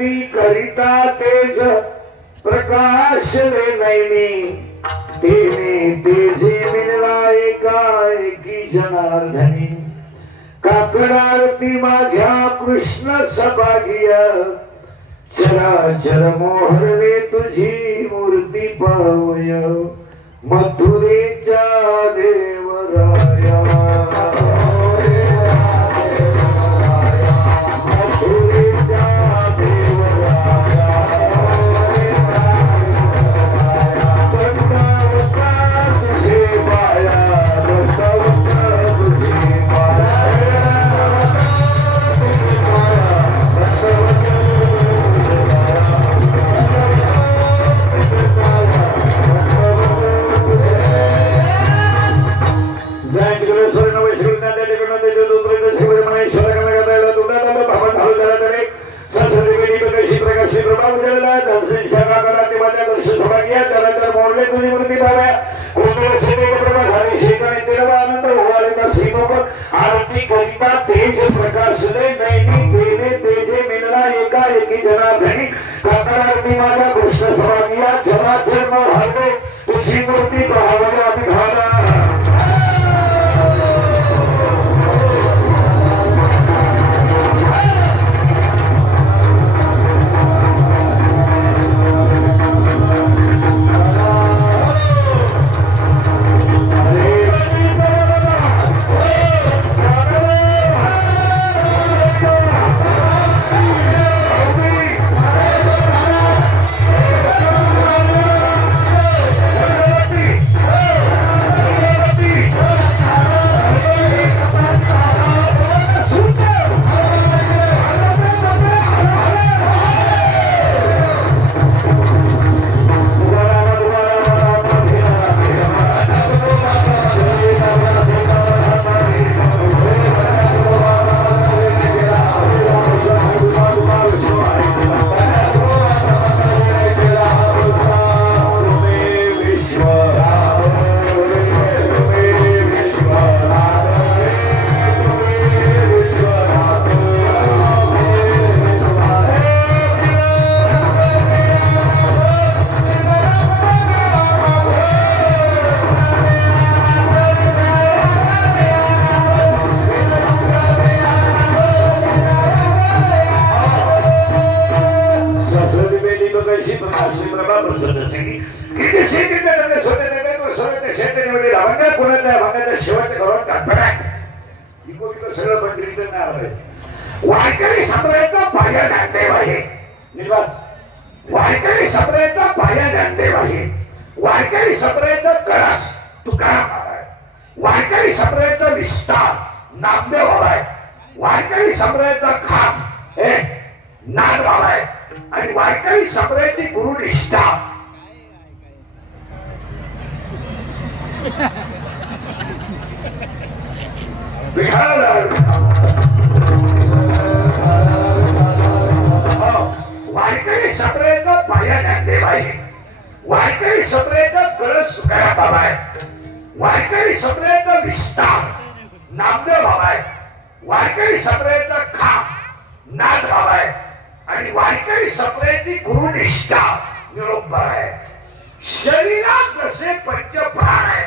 आरती करिता तेज प्रकाश ले नैनी तेने तेजे मिळला एकी जनार्दनी काकड आरती माझ्या कृष्ण सभागिय चराचर मोहरे तुझी मूर्ती पावय मथुरेच्या देवराया आरती करिता तेज प्रकाश ले नैनी तेने तेजे मिळला एकी जनार्दनी काकड आरती माझ्या कृष्ण सभागिया चराचर मोहरे तुझी मूर्ती पाहावया विधाना वारकरी संप्रदायाचा पाया ज्ञानदेव आहे. वारकरी संप्रदायाचा पाया ज्ञानदेव आहे. वारकरी संप्रदायाचा कळस तुकाराम आहे. वारकरी संप्रदायाचा विस्तार नामदेव आहे. वारकरी संप्रदायाचा खांब हे नाथबाबा आहे. आणि वारकरी संप्रदायाची गुरुनिष्ठा वारकरी संप्रदायाचा पाया ज्ञानदेव आहे. वारकरी संप्रदायाचा कळस तुकाराम बाबा आहे. वारकरी संप्रदायाचा विस्तार नामदेव बाबा आहे. वारकरी संप्रदायाचा खांब नाथ बाबा आहे. आणि वारकरी संप्रदायाची गुरुनिष्ठा निरोबर आहे. शरीरात जसे पंचप्राण आहे,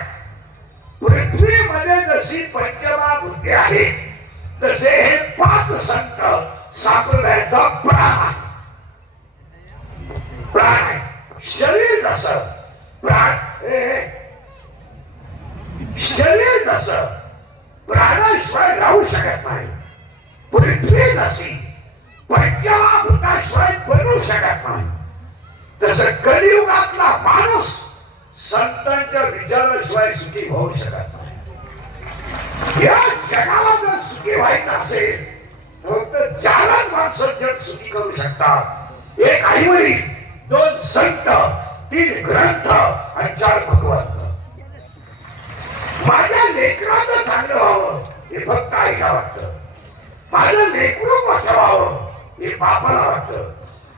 पृथ्वीमध्ये जशी पंचमहाभूते आहेत, तसे हे 5 संत संप्रदायाचा प्राण आहे. शरीर जसं प्राण शरीर जसं प्राणाशिवाय राहू शकत नाही, पृथ्वी जशी पंचमहाभूताशिवाय बनू शकत नाही, तसं कलियुगातला माणूस संतांच्या विचाराशिवाय सुखी होऊ शकत नाही. या जगाला जर सुखी व्हायचं असेल फक्त 4च माणसं जग सुखी करू शकतात. 1 आईवडील, 2 संत, 3 ग्रंथ आणि 4 भगवंत. माझ्या लेकराचं चांगलं व्हावं हे फक्त आईला वाटतं. माझं लेकरू मोठं व्हावं हे बापाला वाटतं.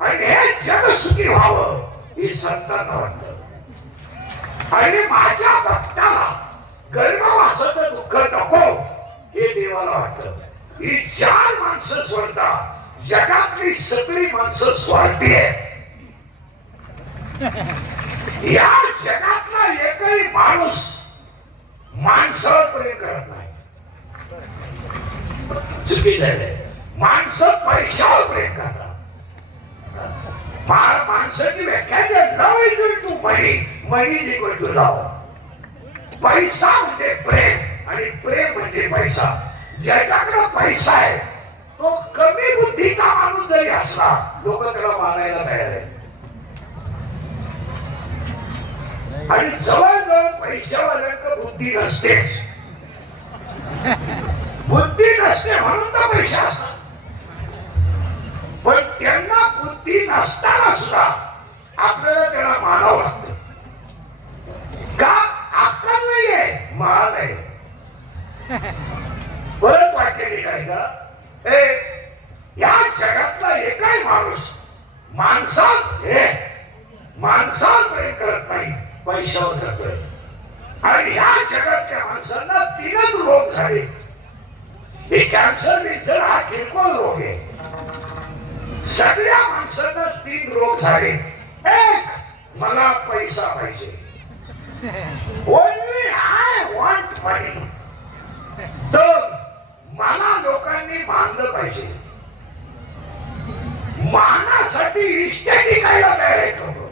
आणि हे जग सुखी व्हावं हे संतांना वाटतं. आणि माझ्या भक्ताला गर्भवासाचं दुःख नको हे देवाला वाटतं. ही 4 माणसं सोडता जगातली सगळी माणसं स्वार्थी आहेत. या जगातला एकही माणूस माणसावर प्रेम करत नाही. चुकी झाली. माणसं पैशावर प्रेम करतात. माणसाची व्याख्या love equal to money, money is equal to love. पैसा म्हणजे प्रेम आणि प्रेम म्हणजे पैसा. ज्याच्याकडे पैसा आहे तो कमी बुद्धीचा माणूस जरी असला लोक त्याला मानायला तयार आहेत. आणि जवळजवळ पैशावाल्यांकडे बुद्धी नसतेच. बुद्धी नसते म्हणून तर पैसा असतात. पण त्यांना बुद्धी नसताना सुद्धा आपल्याला त्याला मानावं लागतं. का? अक्कल नाहीये, मान आहे. परत वाक्य काय का? या जगातला एकही माणूस माणसावर प्रेम करत नाही, पैशावर करतोय. आणि या जगातल्या माणसांना 3च रोग झाले. हे कॅन्सर बिन्सर हा किरकोळ रोग आहे. सगळ्या माणसांना 3 रोग झाले. एक, मला पैसा पाहिजे. ओनली आय वॉन्ट मनी. 2, मला लोकांनी मानलं पाहिजे. मानासाठी इष्टेटी खायला तयार होतो.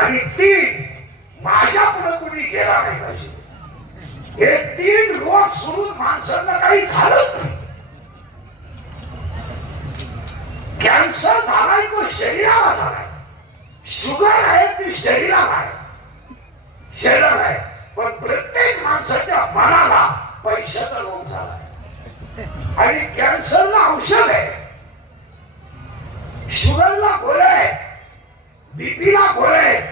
आणि 3, माझ्या पुढे कोणी गेला नाही पाहिजे. हे 3 रोग सोडून माणसांना काही झालंच नाही. कॅन्सर झालाय तो शरीराला झालाय. शुगर आहे ती शरीराला आहे. शरीराला आहे. पण प्रत्येक माणसाच्या मनाला पैशाचा रोग झालाय. आणि कॅन्सरला औषध आहे, शुगरला गोळ्या आहेत, बीपीला गोळ्या आहेत.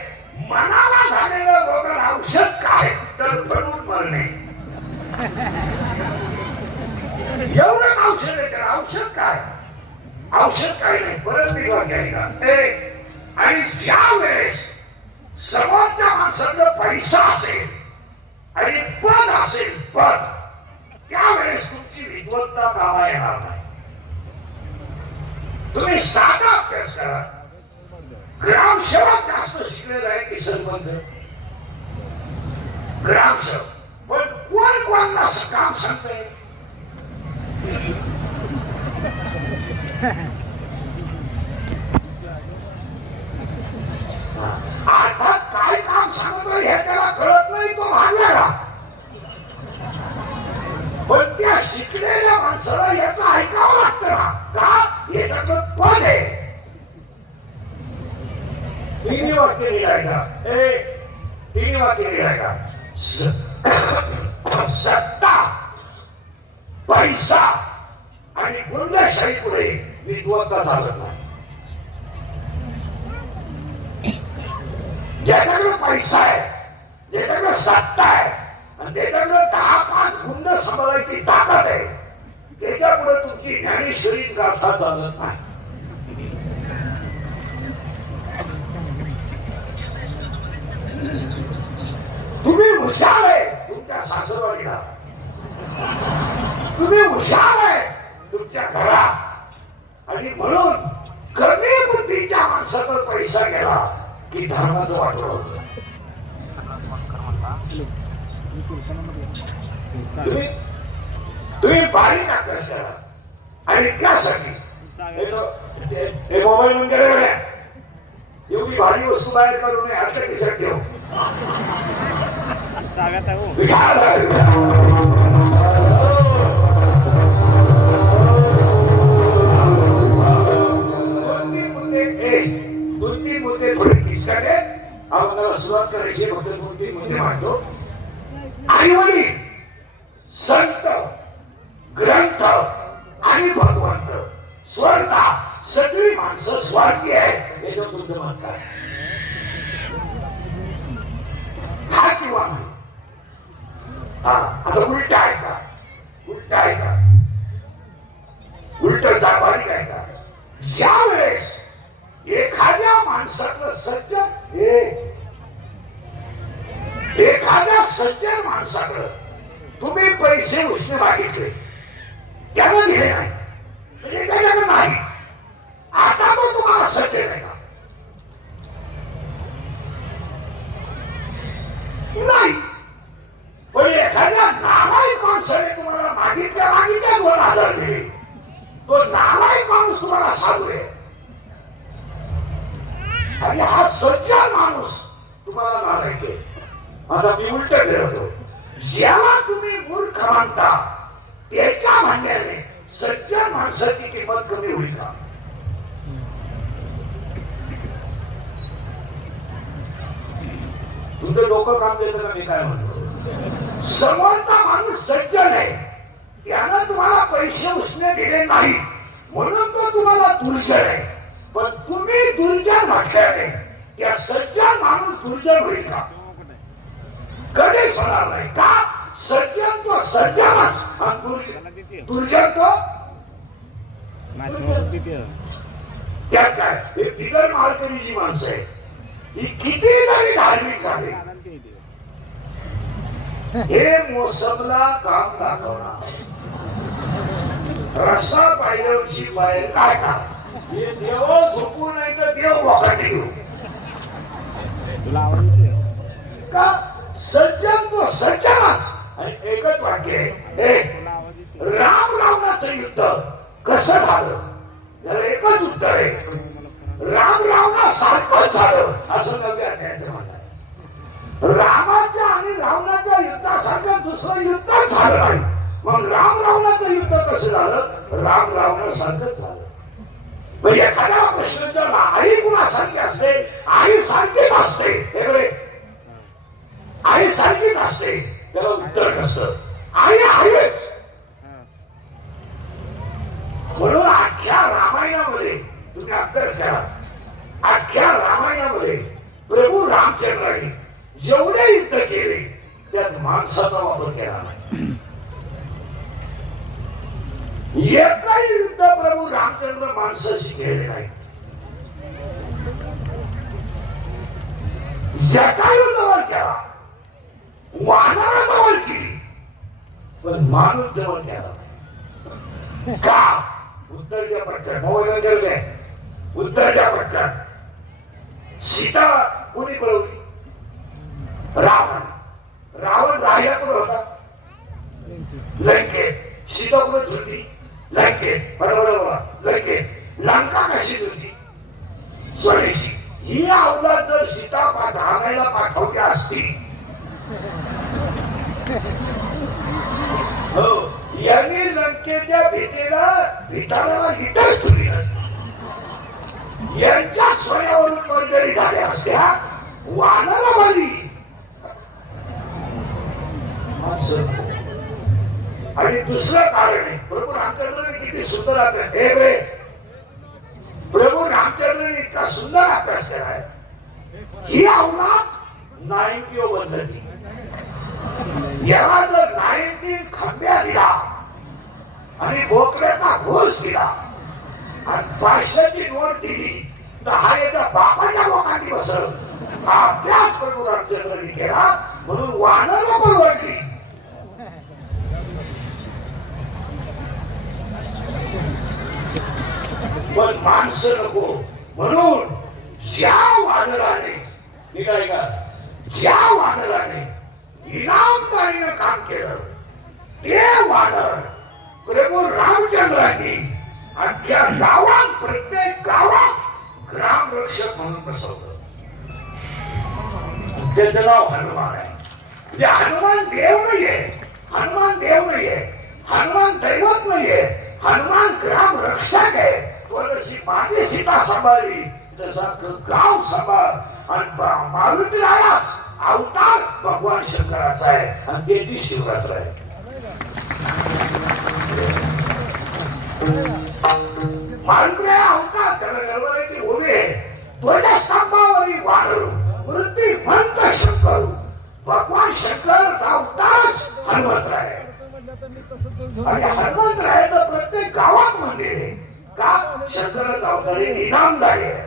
मनाला झालेल्या रोगाला औषध काय? तर पडून मरणे. एवढं औषध आहे. त्याला औषध काय? औषध काय नाही. परत मी घ्यायला. आणि ज्या वेळेस समोरच्या माणसाचा पैसा असेल आणि पद असेल, पद, त्यावेळेस तुमची विद्वत्ता कामा येणार नाही. तुम्ही साधा अभ्यास करा. ग्रामसेवक जास्त शिकलेला आहे की सरपंच? ग्रामसेवक. पण कोण कोणाला असं काम सांगतंय? आता काय काम सांगतोय हे त्याला कळत नाही. तो भांडला. पण त्या शिकलेल्या माणसाला याचं ऐकावं लागतं ना. का? याच्याकडे पद आहे. 3 वाक्य लिहिलाय का? 3 वाक्य लिहिलाय का? सत्ता, पैसा आणि गुंडशाही पुढे विद्वत्ता चालत नाही. ज्याच्याकडे पैसा आहे, ज्याच्याकडे सत्ता आहे आणि त्याच्याकडे 10-5 गुंड सांभाळायची ताकद आहे, त्याच्यापुढे तुमची ज्ञानेश्वरी गाथा चालत नाही. तुम्ही हुशार आहे तुमच्या सासरवाडीला, तुम्ही हुशार आहे तुमच्या घरात. आणि म्हणून कमी बुद्धीच्या माणसाचा पैसा गेला की धर्माचं वाटोळ होतं. तुम्ही बारीक अभ्यास करा. आणि त्यासाठी मोबाईल म्हणजे एवढी भारी वस्तू बाहेर काढून आजच्या खिशात ठेव. दोन-तीन मुद्दे थोडे खिचकाट आहेत. आम्हाला सुरुवात करायची फक्त 2-3 मुद्दे मांडतो. आई-वडील, संत, ग्रंथ आणि भगवंत, स्वर्धा, सगळी माणसं स्वार्थी आहेत. याच्यावर तुमचं मत काय? हा किंवा नाही? आता उलट आहे का? उलट आहे का? उलट जाबानी आहे का? ज्या वेळेस एखाद्या माणसाचं सज्जन, एखाद्या सज्जन माणसाकडं तुम्ही पैसे उसने मागितले, त्याला दिले नाही, म्हणजे त्याच्याकडे नाही. आता तो तुम्हाला सज्जन आहे का? नाही. पण एखाद्या नालायक माणसाने तुम्हाला मागितल्या 2,000 दिले, तो नालायक माणूस तुम्हाला साधू आहे. आणि हा सज्जन माणूस तुम्हाला नालायक आहे. आता मी उलट फिरवतो, ज्याला तुम्ही मूर्ख मानता त्याच्या म्हणण्याने सज्जन माणसाची किंमत कमी होईल का? तुमचं डोकं काम देतं का? मी काय म्हणतो, समोरचा माणूस सज्जन आहे, त्यानं तुम्हाला पैसे उसने दिले नाही म्हणून तो तुम्हाला दुर्जन आहे. पण तुम्ही दुर्जन म्हटल्याने त्या सज्जन माणूस दुर्जन होईल का? कधीच होणार नाही. का? सज्जन तो सज्जनच आणि दुर्जन तो त्या काय. हे बिगर मालकरीची माणसं आहे, ही किती जरी धार्मिक झाली, हे मोसमला काम दाखवणार. रस्ता पाहिल्यावरची बाहेर काय का, हे देव झोपू नाही तर देव मोकाटी घेऊ का? सज्जन तो सज्जनच. आणि एकच वाक्य आहे, राम रावणाचं युद्ध कसं झालं, याला एकच उत्तर आहे, राम रावणा सारखंच झालं असं नव्या अध्यायाचं म्हणणं आहे. रामाच्या आणि रावणाच्या युद्धासारखं दुसरं युद्धच झालं नाही. मग राम रावणाचं युद्ध कसं झालं? राम रावणा सारखंच झालं. म्हणजे एखाद्या प्रश्न विचारला, आई कुणासारखी असते? आई सारखीच असते. आई सारखीच असते. त्याला उत्तर नसतं, आई आहेच. म्हणून अख्ख्या रामायणामध्ये तुम्ही अभ्यास करा, अख्ख्या रामायणामध्ये प्रभू रामचंद्रांनी जेवढे युद्ध केले त्यात माणसाचा वापर केला नाही. एकही युद्ध प्रभू रामचंद्र माणसाशी केले नाही. जटायूजवळ केला, वानराजवळ केली, पण माणूस जवळ केला नाही. का? उत्तर द्या पटकन. मोबाईल गेले, उत्तर द्या पटकन. सीता कोणी पळवली? रावण. रावण राहिला कुठं होता? लंकेत. सीता कुठं झुलली? लंकेत. बरोबर बोला, लंकेत. लंका कशी झुलती? स्वदेशी. ही अवलाद जर सीता आणायला पाठवली असती, हो, यांनी लंकेच्या भीतीला विठाला इथंच ठेवली नसती. यांच्या स्वयावरून मंजरी झाल्या असत्या. वानरावाली आणि दुसरं कारण आहे, प्रभू रामचंद्रांनी किती सुंदर अभ्यास. प्रभू रामचंद्रांनी इतका सुंदर अभ्यास केलाय. ही अवलाद 90 पद्धती, याला जर 19 खंब्या दिला आणि भोकऱ्याचा घोष दिला आणि 500ची नोट दिली तर हा याचा बापाच्या लोकांनी बसल. हा अभ्यास प्रभू रामचंद्रांनी केला म्हणून वानर परवडली. पण माणसं नको म्हणून ज्या वानराने, निघाय का, ज्या वानराने इनामदारीनं काम केलं ते वानर प्रभू रामचंद्रांनी अख्ख्या गावात, प्रत्येक गावात ग्रामरक्षक म्हणून बसवलं. त्याचं नाव हनुमान आहे. म्हणजे हनुमान देव नाहीये, हनुमान देव नाहीये, हनुमान दैवत नाहीये, हनुमान ग्राम रक्षक आहे. जशी माझी सीता सांभाळली तसा गाव सांभाळ. आणि मारुतीरायाच अवतार भगवान शंकराचा आहे आणि त्याची शिवरात्र आहे. मारुतीराया अवतार, त्याला गरवाऱ्याची ओवी आहे. तुझ्या स्तंभावरी वानरू वृत्ती मंत शंकरू. भगवान शंकर अवतारच हनुमंतराय आहे. आणि हनुमंतरायाचं प्रत्येक गावात मंदिर आहे. का? शंकराच अवतारी इनामदारी आहे.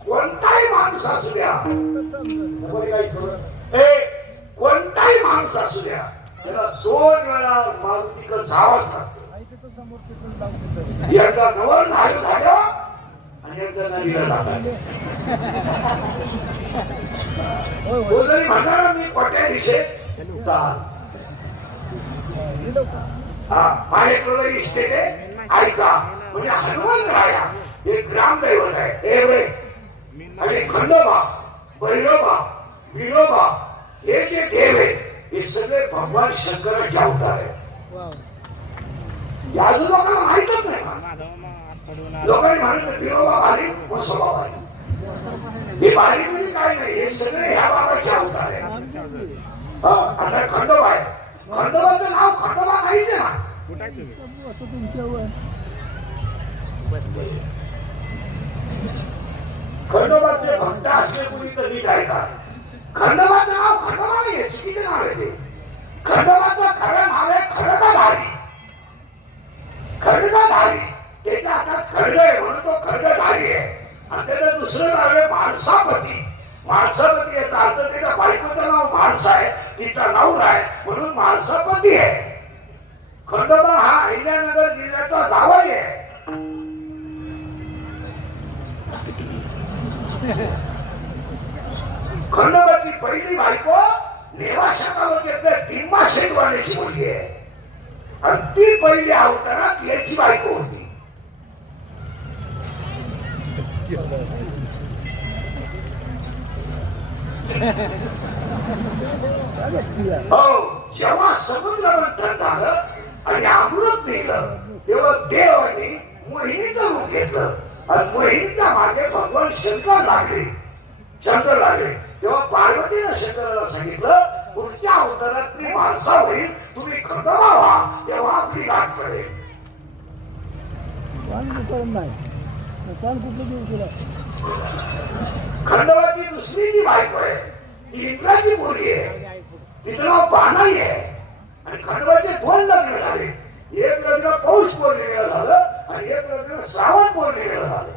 कोणताही माणूस असू द्या, कोणताही माणूस असू द्या, त्याला 2 वेळा मारुतीकडे जावंच लागतं. एकदा नवर झालं आणि एकदा नदीला जातात. तो जरी म्हणणार मी कोट्या दिशे चाल माझ्याकडे इस्टेट आहे ऐका म्हणजे हनुमान राया एक ग्रामदैवत आहे. आणि खंडोबा भैरवबा विनोबा हे जे देव आहेत हे सगळे भगवान शंकराचे अवतार आहेत. अजून लोकांना माहितच नाही का? लोकांनी म्हणत विनोबा भारी म्हसोबा भारी. हे भारी म्हणजे काय नाही हे सगळे ह्या बाबाचे अवतार आहे. आता खंडोबा आहे. खंडोबाचं नाव खंडोबा नाहीच आहे ना. खंडोबाचे भक्त असले कुणी कधी काय का खंडोबाचं नाव खंडोबा नाही चुकीचे नाव आहे ते. खंडोबाचं खरं नाव आहे खडगधारी. खडगधारी त्याच्या हातात खडग आहे म्हणून तो खडगधारी आहे. आणि त्याचं दुसरं नाव आहे माणसापती. माणसापती याचा अर्थ त्याच्या बायकोचं नाव माणसा आहे तिचा नवरा आहे म्हणून माणसापती आहे. खंडोबा हा अहिल्यानगर जिल्ह्याचा जावई आहे. खंडोबाची पहिली बायको नेवाशा तालुक्यातल्या तिम्माशेटवाड्याची मुलगी आहे. आणि ती पहिली अवतारात याची बायको होती. हो जेव्हा समुद्र मंथन झालं आणि अमृत निघलं तेव्हा देवाने मोहिनीचं रूप घेतलं आणि मोहिनीच्या मागे भगवान शंकर लागले. तेव्हा पार्वतीनं शंकराला सांगितलं पुढच्या अवतारात मी माणसा होईल तुम्ही खंडोबा व्हा तेव्हा आपली गाठ पडेल. खंडोबाची दुसरी जी बायको आहे ती इंद्राची मुलगी आहे. तिचं नाव बाणाई आहे. आणि खंडोबाचे 2 लग्न झाले. एक लग्न पौष पौर्णिमेला झालं आणि एक लग्न श्रावण पौर्णिमेला झालं.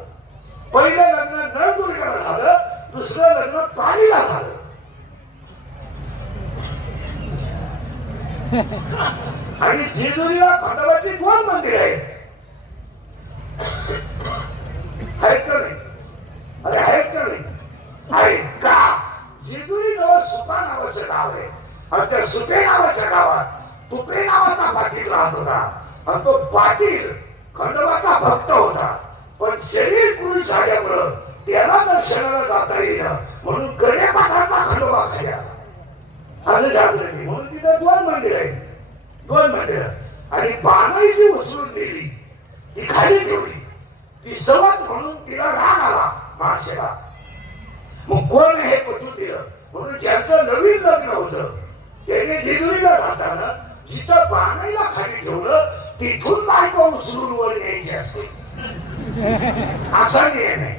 पहिलं लग्न नळदुर्गाला झालं. दुसरं लग्न पालीला झालं. आणि जेजुरीला खंडोबाची 2 मंदिर आहेत. आहेत का नाही? अरे आहेत का नाही? आहेत का? जेजुरी जवळ सुपा नावाचं गाव आहे. आणि त्या सुपे नावाच्या गावात तुपे नावाचा पाटील राहत होता. आणि तो पाटील खंडोबाचा भक्त होता. पण शरीर पुरुष झाल्यामुळं त्याला दर्शनाला जाता येईना म्हणून गडेपाठाचा खंडोबा खाली आला. असं झालं नाही म्हणून तिथे 2 मंदिर आहेत. 2 मंदिर आणि बाणाई जी उचलून दिली ती खाली ठेवली. ती सवत म्हणून तिला राग आला महाशेला. मग कोण हे पटून दिलं म्हणून ज्यांचं नवीन लग्न होतं त्याने जेजुरीला जाताना जिथं बाणाईला खाली ठेवलं तिथून बायको उचलून वर न्यायची असते. असा नियम आहे.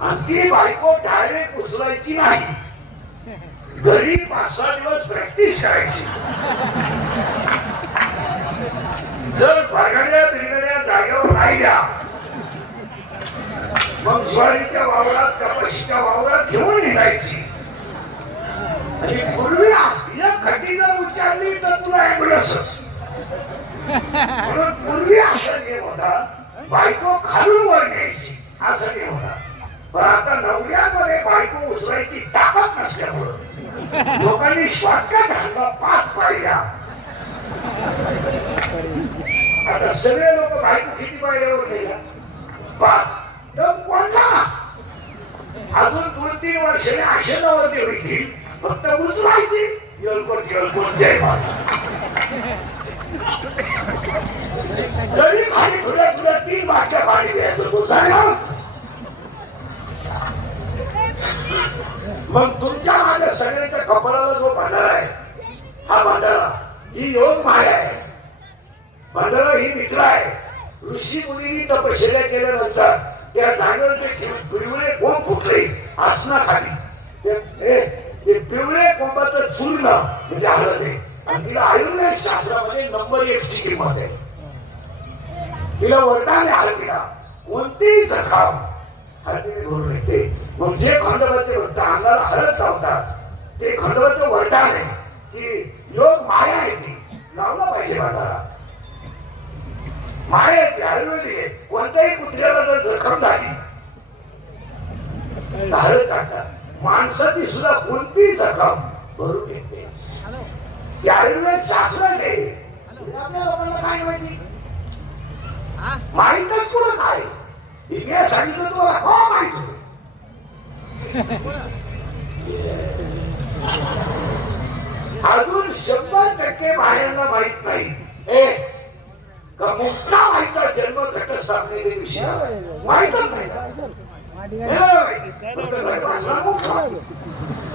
आणि ती बायको डायरेक्ट उचलायची नाही. घरी 5-6 दिवस प्रॅक्टिस करायची. जर बघण्यात बिघडल्या जागेवर राहिल्या मग ज्वारीच्या वावरात कपाशीच्या वावरात घेऊन निघायची. आणि पूर्वी एक खटी जर उच्चारली तर तुला ऍम्ब्युलन्सच. म्हणून पूर्वी असा नियम होता बायको खालून वर न्यायची असा नियम होता. पण आता नवऱ्यामध्ये बायको उचलायची ताकद नसल्यामुळं लोकांनी शॉर्टकट घालला 5 पायऱ्या. आता सगळे लोक बायको किती पायऱ्यावर गेल्या? 5. तर कोणला अजून 2-3 वर्षाने असे नवरते होईल फक्त उचलायची. येलकोट जय माता. तरी खाली तुला 3 वाजता पाणी द्यायचं तो सांगा. मग तुमच्या माझ्या सगळ्यांच्या कपाळाला जो भांडारा आहे हा भांडारा ही योग माया आहे. भांडारा ही मित्र आहे. ऋषी मुनींनी तपश्चर्या केल्यानंतर त्या जागेवर ते पिवळे कोंब फुटले आसनाखाली. ते पिवळे कोंबाचं चूर्ण म्हणजे हळद आहे. आणि तिला आयुर्वेद शास्त्रामध्ये नंबर 1 ची किंमत आहे. तिला वरदान आहे हळदीला. कोणतीही जखम हळदीने भरून येते. मग जे खंडोबाचे भक्त अंगाला हळद लावतात ते खंडोबाचं वरदान आहे की योग माया येते, लावला पाहिजे बाजारात. माया येते, आयुर्वेदिक आहे. कोणत्याही कुत्र्याला जर जखम झाली धारळ टाकतात. माणसाची सुद्धा कोणतीही जखम भरून येते. ते आयुर्वेद शास्त्र आहे. आपल्या लोकांना काय माहिती, माहितच कुठं काय. इतिहास सांगितलं तुम्हाला का माहित होतं. अजून 100% बाहेरला माहित नाही. का मुक्ता माहित जन्म घटस्थापनेच्या दिवशी माहितच नाही.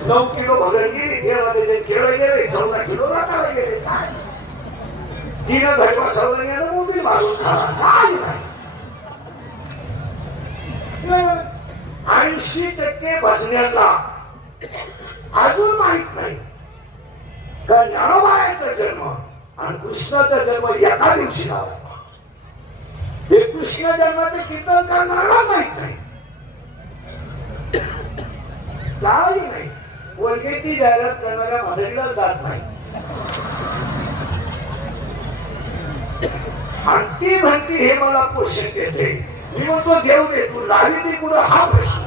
9 किलो भगर गेली देवाला, केळं गेले, 14 किलो राखायला गेले. काय 3 घट बसवलं गेलं, मोठी भाजून खाला. काय नाही. 80% बसण्याला अजून माहित नाही का ज्ञानोबाचा जन्म आणि कृष्णाचा जन्म एका दिवशी झाला. हे कृष्ण जन्माचे कीर्तन करणारा माहित नाही. काही नाही. कोलगेटची जाहिरात करणाऱ्या म्हातारीलाच जात नाही. आणि ती म्हणती हे मला पोषण देते. मी म्हणतो घेऊ दे, तू लावी ती कुठं हा प्रश्न.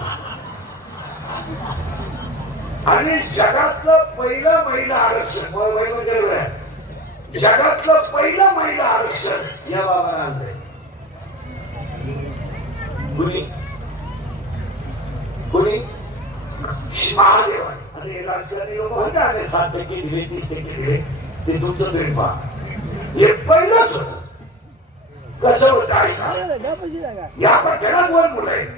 आणि जगातलं पहिलं महिला आरक्षण जगातलं पहिलं महिला आरक्षण या बाबाला आणलंय. कुणी कुणी महादेवाने. आणि राजकारणी लोक म्हणतात 7% दिले, 30% दिले, ते तुमचं तुम्ही पहा. हे पहिलंच होत. कसं होत आहे ना, या पठ्याला 2 मुलं आहेत.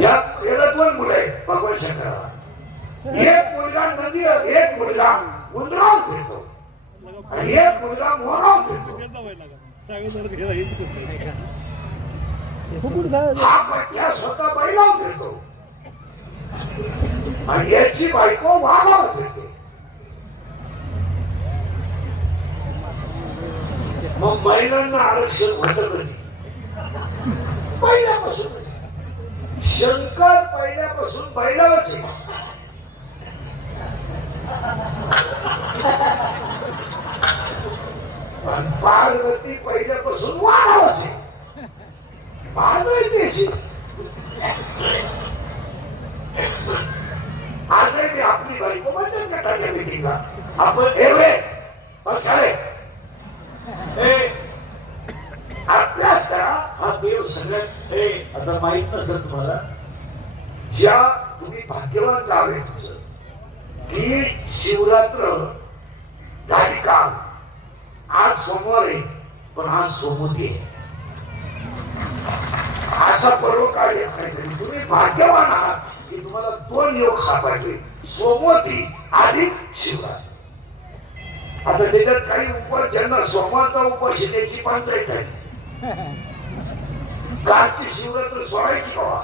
याला 2 मुलं आहेत भगवान शंकराला. एक मुलगा नदी, एक मुलगा उंदराव देतो आणि एक मुलगा मोराव देतो. हा पठ्या स्वतः बैलाव देतो आणि याची बायको वाघाव देते. मग महिलांना आरक्षण होतं कधी? पहिल्यापासून. शंकर पहिल्यापासून बैलावरच आहे. पार्वती पहिल्यापासून वाढावच आहे. आजही मी आपली बायको बचत गटाच्या मीटिंगला आपण अभ्यास करा. हा देव सगळ्यात आता माहित नसेल तुम्हाला, ज्या तुम्ही भाग्यवान गाव आहे तुझं की शिवरात्र झाली काल. आज सोमवार आहे पण आज सोमवती आहे. असा परोकाळ येत नाही. तुम्ही भाग्यवान आहात की तुम्हाला 2 योग सापडले, सोमवती अधिक शिवरात्र. आता त्याच्यात काही उपवास, ज्यांना सोमवारचा उपवास त्याची पंचायत झाली. कालची शिवरात्र सोडायची बाबा.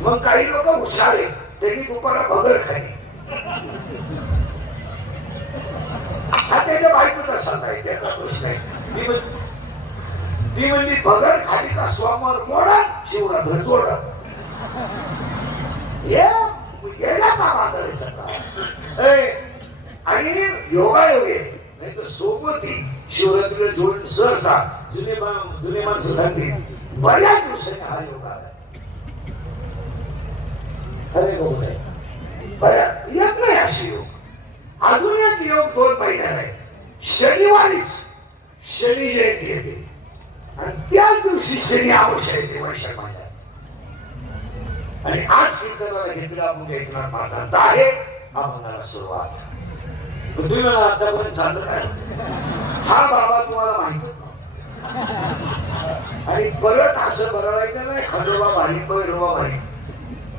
मग काही लोक हुशार आहेत, त्यांनी दुपारा भगर खाली. हा त्याच्या बायकोचा सल्ला आहे, त्याचा दोष नाही. ती म्हणजे भगर खाली का सोमवार मोडा, शिवरात्र जोडा. आणि योगायोगे नाही तर सोबती शिवरात्रीला जोड सहसा जुने माणसं सांगते बऱ्याच दिवसांनी हा योग आला. अरे बऱ्याच येत नाही अशी योग. अजून एक योग 2 महिन्याला आहे. शनिवारीच शनी जयंती येते आणि त्याच दिवशी शनी अमावस्या येते वैशाख महिन्यात. आणि आज कीर्तनाला घेतला मुळे एकनाथ महाराजांचा आहे आम्हाला सुरुवात. तुम्ही मला आतापर्यंत सांगत काय हा बाबा तुम्हाला माहित आणि परत असं बरवायचं नाही. खंडोबा भारी, भैरवा भारी.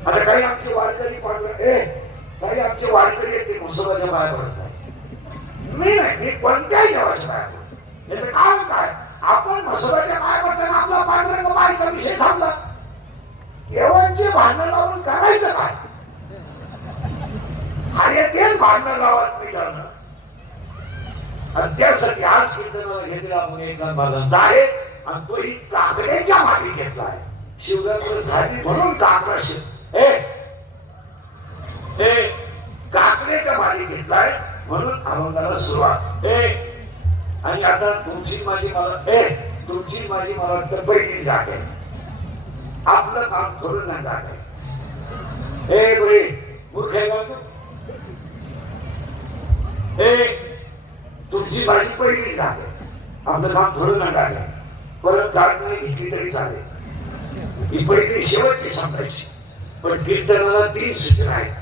आता काही आमचे वारकरी काही आमचे वारकरी ते मुसोबाच्या पाया पडत नाही. मी नाही, मी कोणत्याही देवाच्या पाया पडतो. याचं कारण काय, आपण मुसोबाच्या पाया पडताना आपला पांढऱ्या पायाचा विषय थांबला. देवांचे भांडण लावून करायचं काय? आणि तेच भांडण लावत मी करणं. आणि त्यासाठी आज कीर्तनाला घेतलेला म्हणून एकनाथ महाराजांचा आहे आणि तोही काकड्याच्या मागे घेतला आहे. शिवरात्र झाली म्हणून काकडा काकड्याच्या माली घेतलाय म्हणून अभंगाला सुरुवात आणि आता तुमची माझी मला वाटतं पहिली जाग आहे. आपलं काम थोडं ना जाग आहे. बरे मूर्ख आहे का? तुमची माझी पहिली जाग आहे. आपलं काम थोडं ना जाग आहे. परत जाग नाही घेतली तरी चालेल. ही पहिली शेवटची समजायची. पण कीर्तनाला 3 सूत्र आहेत.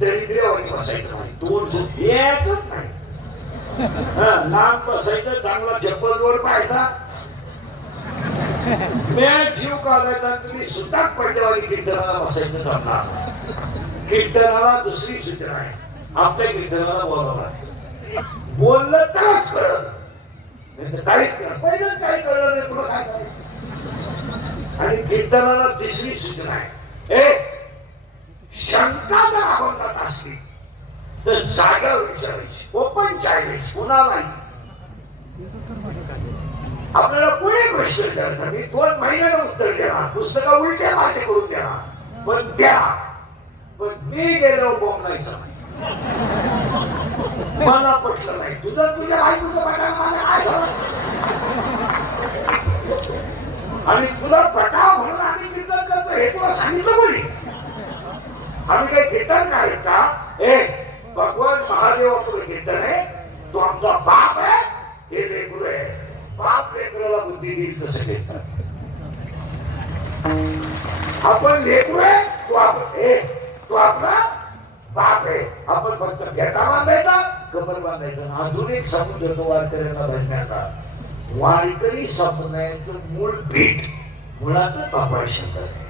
दरिद्र्यावानी बसायचं नाही. 2 सूत्र एकच नाही. नाम बसायचं, चांगला चप्पलवर पाहायचा, मॅच जीव काढायचा. तुम्ही सुद्धा पडल्यावानी कीर्तनाला बसायचं जमणार. कीर्तनाला दुसरी सूत्र आहे. आपल्या कीर्तनाला बोलावं लागतं. बोललं तरच कळलं, नाही तर काहीच कळलं. पहिलं काही कळलं नाही तुला काय करायचं. आणि कीर्तनाला तिसरी सूचना आहे. शंका जर अभंगात असली तर जाग्यावर विचारायची. ओपन चॅलेंज कुणालाही. आपल्याला कोणी प्रश्न विचारतात मी 2 महिन्याला उत्तर देणार. पुस्तका उलट्या माटे करून देणार. पण द्या. पण मी गेलो बोंबलायचं नाही. मला पटलं नाही. तुझ्या बायकोचं पटायला मला काय सांग. आणि तुला पटाव म्हणून आम्ही कीर्तन करतो हे तुला सांगितलं कोणी? आम्ही काही कीर्तन काय का? भगवान महादेव आपलं कीर्तन आहे. तो आमचा बाप आहे. हे लेकरू आहे. बाप लेकराला बुद्धी देईल तसं कीर्तन. आपण लेकरू आहे. तो आपला बाप आहे. आपण फक्त घेटा बांधायचा, कबर बांधायचा. अजून एक समज होतो वारकऱ्यांना धरण्याचा. वारकरी संप्रदायाचं मूळ पीठ मुळातच बाबा शंकर आहे.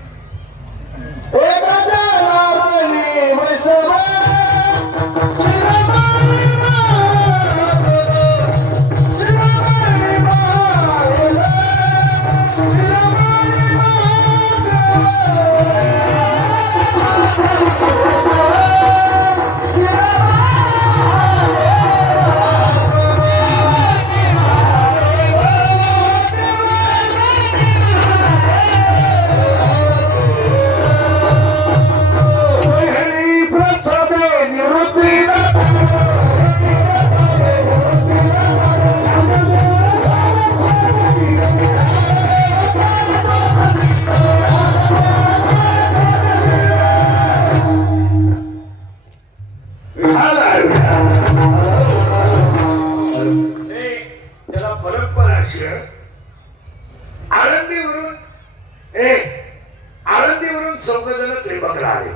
आळंदीवरून 14 जण त्रिंबकला आले.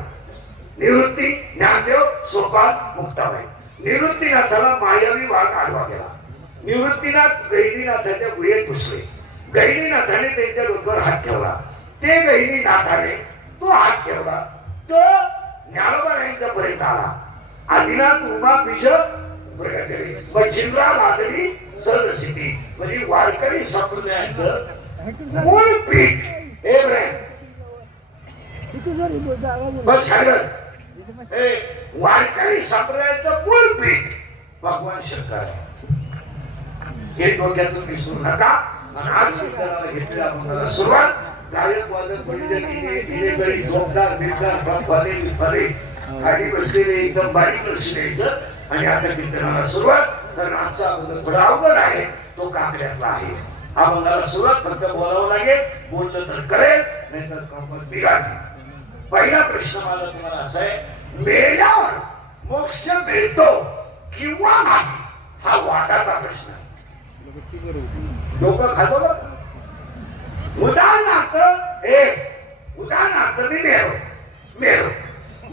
निवृत्ती, ज्ञानदेव, सोपान, मुक्ताबाई. निवृत्तीनाथाला मायावी वाघ आडवा गेला. निवृत्तीनाथ गहिनीनाथाच्या गुहेत घुसले. गहिनीनाथाने त्यांच्या डोक्यावर हात ठेवला. ते गहिनीनाथाने तो हात ठेवला. तो ज्ञानोबा पर्यंत आला. आदिनाथ उमा पिश बचिंद्रा लादली सरसिद्धी. म्हणजे वारकरी संप्रदायाचं मूळ पीठ वारकरी संप्रदायाचं मूळ पीठ भगवान शंकर आहे. हे डोक्यातून विसरू नका. आणि आज कीर्तनाला घेतलेल्या सुरुवात गायक वादक बळीजरी झोपदार बिरदार फले खाली बसलेले एकदम बारीक लक्ष द्यायचं. आणि आता कीर्तनाला सुरुवात. कारण आजचा अभंग थोडा अवघड आहे. तो काकड्यातला आहे. अभंगाला सुरुवात फक्त बोलावं लागेल. बोललं तर करेल, नाही तर कमत बिघाडली. पहिला प्रश्न मला तुम्हाला असा आहे. मेल्यावर मोक्ष मिळतो किंवा नाही हा वादाचा प्रश्न आहे. डोकं खाजवलं. उदाहरणार्थ मी मेलो.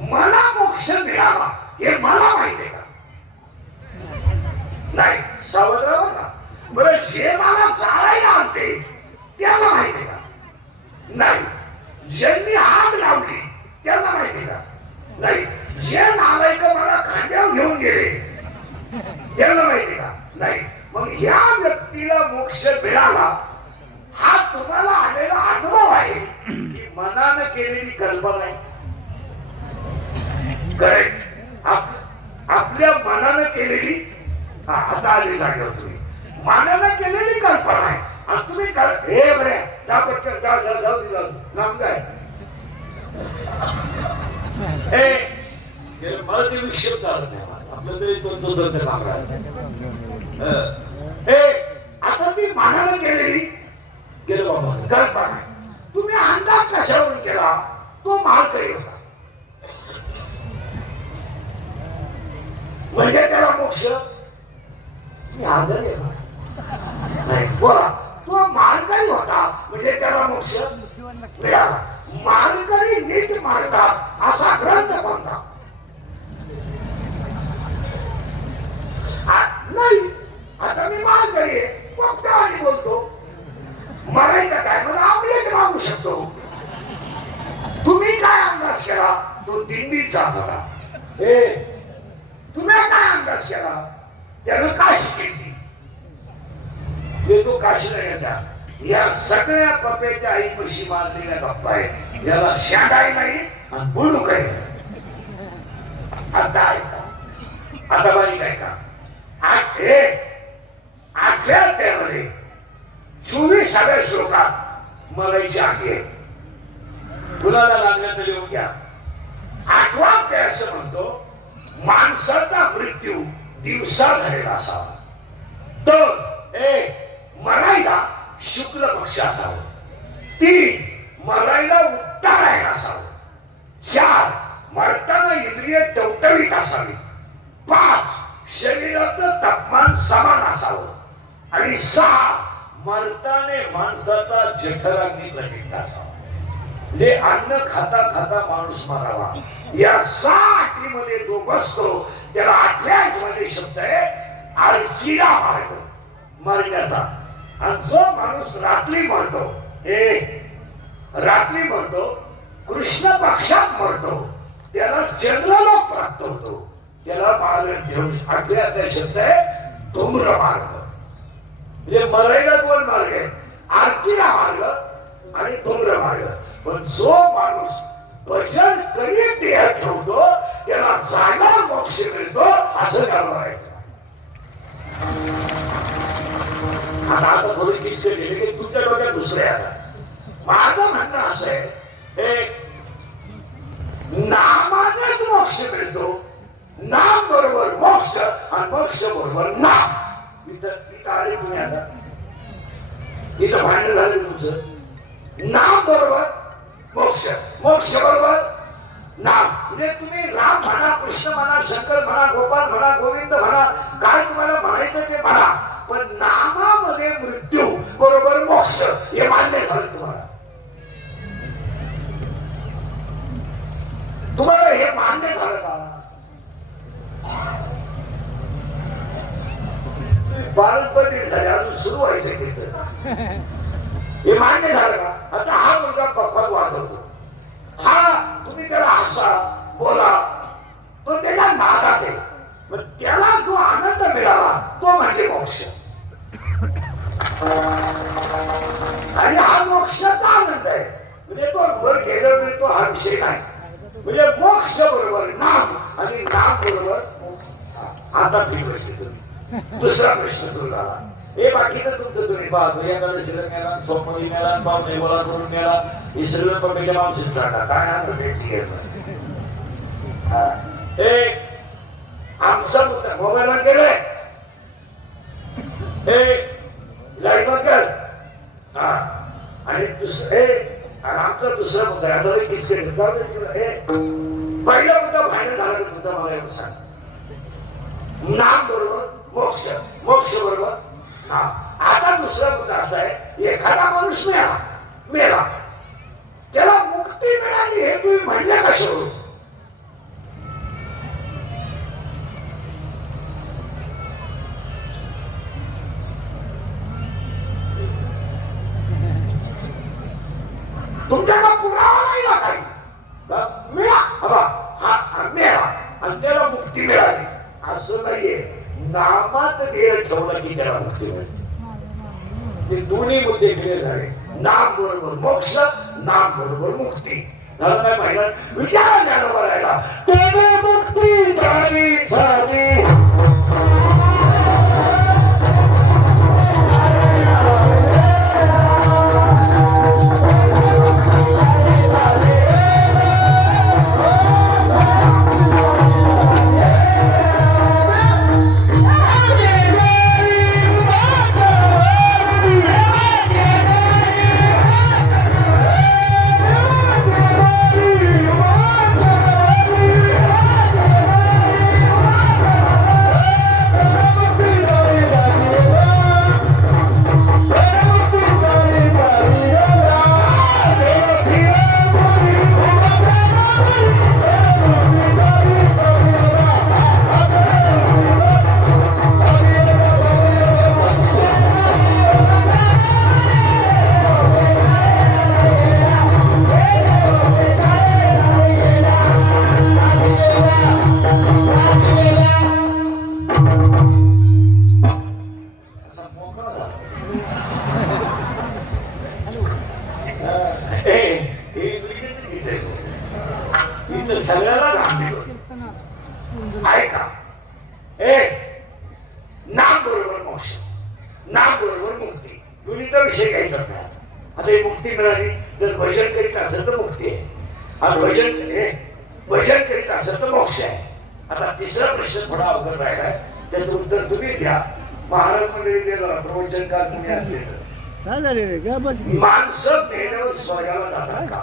मला मोक्ष मिळाला हे मला माहिती आहे का? नाही. सावध राहा का? बरं, जे मला जाळायला आणते त्याला माहिती का? नाही. ज्यांनी आग लावली त्याला माहिती का? नाही. जे नालायक मला खांद्यावर घेऊन गेले त्याला माहिती का? नाही. मग ह्या व्यक्तीला मोक्ष मिळाला हा तुम्हाला आलेला अनुभव आहे की मनानं केलेली कल्पना आहे? करेक्ट. आपल्या मनानं केलेली. आता आली जागेवर तुम्ही. मनानं केलेली कल्पना आहे. आणि तुम्ही हे बरे जा पटकन जाऊ दे नाम काय मला ते विक्षेप चालत नाही आपलं तरी दोन काम आता ती मानाला गेलेली गेलो बाबा कल्पना तुम्ही अंदाज कशावरून केला तो माल तरी होता म्हणजे त्याला मोक्ष आजारी नाही बोला तो मालकरी होता म्हणजे त्याला मोक्ष मिळाला मालकरी नीट मारतात असा ग्रंथ कोणता नाही आता मी मालकरी फक्त आणि बोलतो मरायचं काय मला आमलेट मागू शकतो तुम्ही काय अंदाज केला तो दिंडीचा होता तुम्ही काय अंदाज केला त्यानं काशी केली ते तो काशी नाही येता या सगळ्या पप्याच्या आई पैशी मारलेल्या गप्पा आहेत याला शांडाई नाही आणि बोलू काही नाही आता ऐका आता बारीक ऐका आठव्या त्यामध्ये 24व्या श्लोकात मरायची आहे कुणाला लागलं तर येऊन घ्या 8वा अध्याय असं म्हणतो माणसाचा मृत्यू दिवसा झालेला असावा तर मरायला शुक्ल पक्ष असावं 3 मरायला उत्तरायण असावं 4 मरताना इंद्रिय टवटवीत असावी 5 शरीराचं तापमान समान असावं आणि 6 मरताने माणसाचा जठराग्नी प्रदीप्त असावा म्हणजे अन्न खाता खाता माणूस मारावा या 6 अटीमध्ये जो बसतो त्याला 8व्या अटीमध्ये शब्द आहे अर्चिरा मार्ग मरण्याचा आणि जो माणूस रात्री मरतो रात्री मरतो कृष्ण पक्षात मरतो त्याला चंद्रलोक प्राप्त होतो त्याला मार्ग घेऊन 8व्या अध्याय शब्द आहे धूम्र मार्ग म्हणजे मरायला 2 मार्ग आहेत अर्चिरा मार्ग आणि धूम्र मार्ग पण जो माणूस भजन करीत देह ठेवतो त्याला जागा मोक्ष मिळतो असं त्याला करायचं आता थोडी किस्से गेली की तुमच्या डोक्यात दुसरे आला माझं म्हणणं असं आहे नामानेच मोक्ष मिळतो नाम बरोबर मोक्ष आणि मोक्ष बरोबर नाम इथं आले तुम्ही आता इथं भांडण झालं तुमचं नाम बरोबर मोक्ष मोक्ष बरोबर नाम म्हणजे तुम्ही राम म्हणा कृष्ण म्हणा शंकर म्हणा गोपाल म्हणा गोविंद म्हणा काय तुम्हाला म्हणायचं ते म्हणा पण नामामध्ये मृत्यू बरोबर मोक्ष हे मान्य झालं तुम्हाला हे मान्य झालं का पारंपरिक झाले अजून सुरू व्हायचं हे मान्य झालं का आता हा मुलगा पक्कड वाजवतो हा तुम्ही त्याला हसा बोला तो त्याच्या नादात आहे मग त्याला जो आनंद मिळाला तो म्हणजे मोक्ष आणि हा मोक्षाचा आनंद आहे म्हणजे तो वर गेल्यावर मिळतो हा विषय नाही म्हणजे मोक्ष बरोबर नाम आणि नाम बरोबर आता दुसरा प्रश्न सुरू झाला हे बाकीचं तुमचं तुम्ही पाहतो एखादा शिरण गेला सोमवारी गेला पाहुणे बोला करून गेला हे सगळं पप्पाच्या मावशीत जाता काय आता द्यायची आमचा मुद्दा मोबाईलवर गेलाय लाईट बंद कर आणि आमचा दुसरा मुद्दा आता पहिला मुद्दा फायनल झाला तुमचा मला एवढं सांग नाम बरोबर मोक्ष मोक्ष बरोबर आता दुसरा मुद्दा असा आहे एखादा माणूस मेला त्याला मुक्ती मिळाली हे तुम्ही म्हणल्या कशावरून तुमच्याला पुरावा नाही ना काही मिळाला आणि त्याला मुक्ती मिळाली असं नाहीये नामात देह ठेवलं की त्याला मुक्ती मिळते हे दोन्ही मुद्दे क्लिअर झाले नाम बरोबर मोक्ष नाम बरोबर मुक्ती झालं काय पाहिलं विचार ज्ञान बोलायला मुक्ती झाली मुक्तीचा विषय काही नाही. आता ही मुक्ती मिळाली तर भजन करीत असेल तर मुक्ती आहे, आणि भजन करीत असेल तर मोक्ष आहे. आता तिसरा प्रश्न थोडा अवघड राहिलाय, त्याचं उत्तर तुम्ही द्या. महाराज मंडळी दिलं प्रवचन काल तुम्ही असले माणसं मेल्यावर स्वर्गाला जातात का?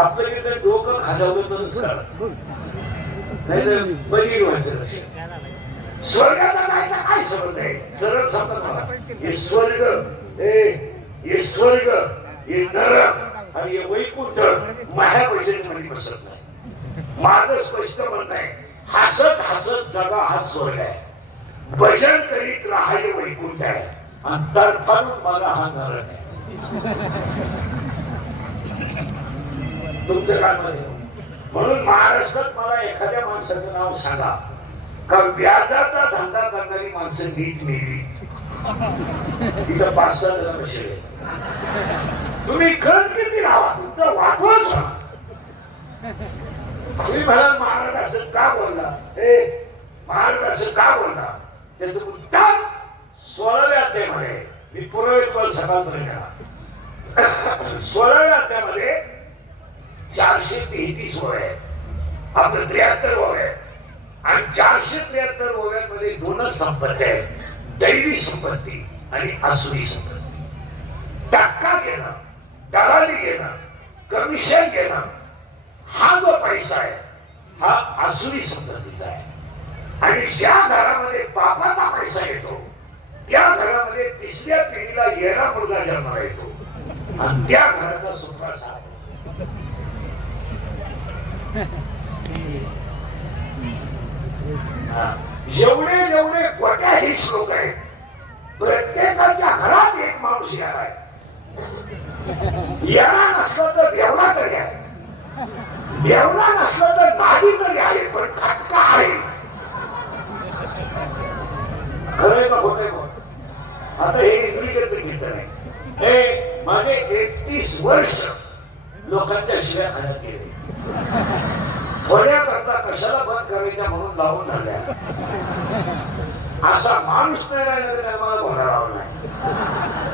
आपलं तिथं डोकं खाजवलं तरच कळत, नाही तर बळी व्हायचं. स्वर्गाला जायला काय संबंध आहे? सरळ समजत मला. हे स्वर्ग, हे स्वर्ग, हे नरक आणि हे वैकुंठ माझ्या पैशांमध्ये बसत नाही. माझं स्पष्ट म्हणणं आहे, हसत हसत जगा हा स्वर्ग आहे, भजन करीत राहा हे वैकुंठ आहे, आणि तडफडून मला हा नरक आहे. तुमचं काय म्हणणं? म्हणून महाराष्ट्रात मला एखाद्या माणसाचं नाव सांगा का व्याजाचा धंदा करणारी माणसं नीट मेली. इथं 5-6 जण बसले. तुम्ही खरंच किती राहा, तुमचं वाटवच व्हा. तुम्ही म्हणाल महाराज असं का बोलला, महाराज असं का बोलला, त्याचं उत्तर 16व्या अध्यायामध्ये मी पुरवेल सकाळपर्यंत करा. 16व्या अध्यायामध्ये 433 ओव्या आहेत, आपलं 73 ओव्या आहेत, आणि 473 ओव्यांमध्ये 2च संपत्ती आहेत, दैवी संपत्ती आणि आसुरी संपत्ती. टक्का घेणं, दलाली घेणं, कमिशन घेणं, हा जो पैसा आहे हा आसुरी संपत्तीचा आहे. आणि ज्या घरामध्ये बापाचा पैसा येतो त्या घरामध्ये 3ऱ्या पिढीला येणा मुलगा जन्माला येतो, आणि त्या घराचा सुखाचा आहे. जेवढे जेवढे कोट्याधीश श्लोक आहेत, प्रत्येकाच्या घरात एक माणूस याला नसलं तर बेवडा तरी आहे, बेवडा नसलं तर नाडी तरी आहे, पण खटका आहे. खरंय का खोटंय? आता हे इंग्लिश घेत नाही. हे माझे 31 वर्ष लोकांच्या शिव्या खाण्यात गेले, थोड्या करता कशाला बंद करायच्या म्हणून लावून झाल्या. असा माणूस नाही राहिला तर मला बोलावं नाही.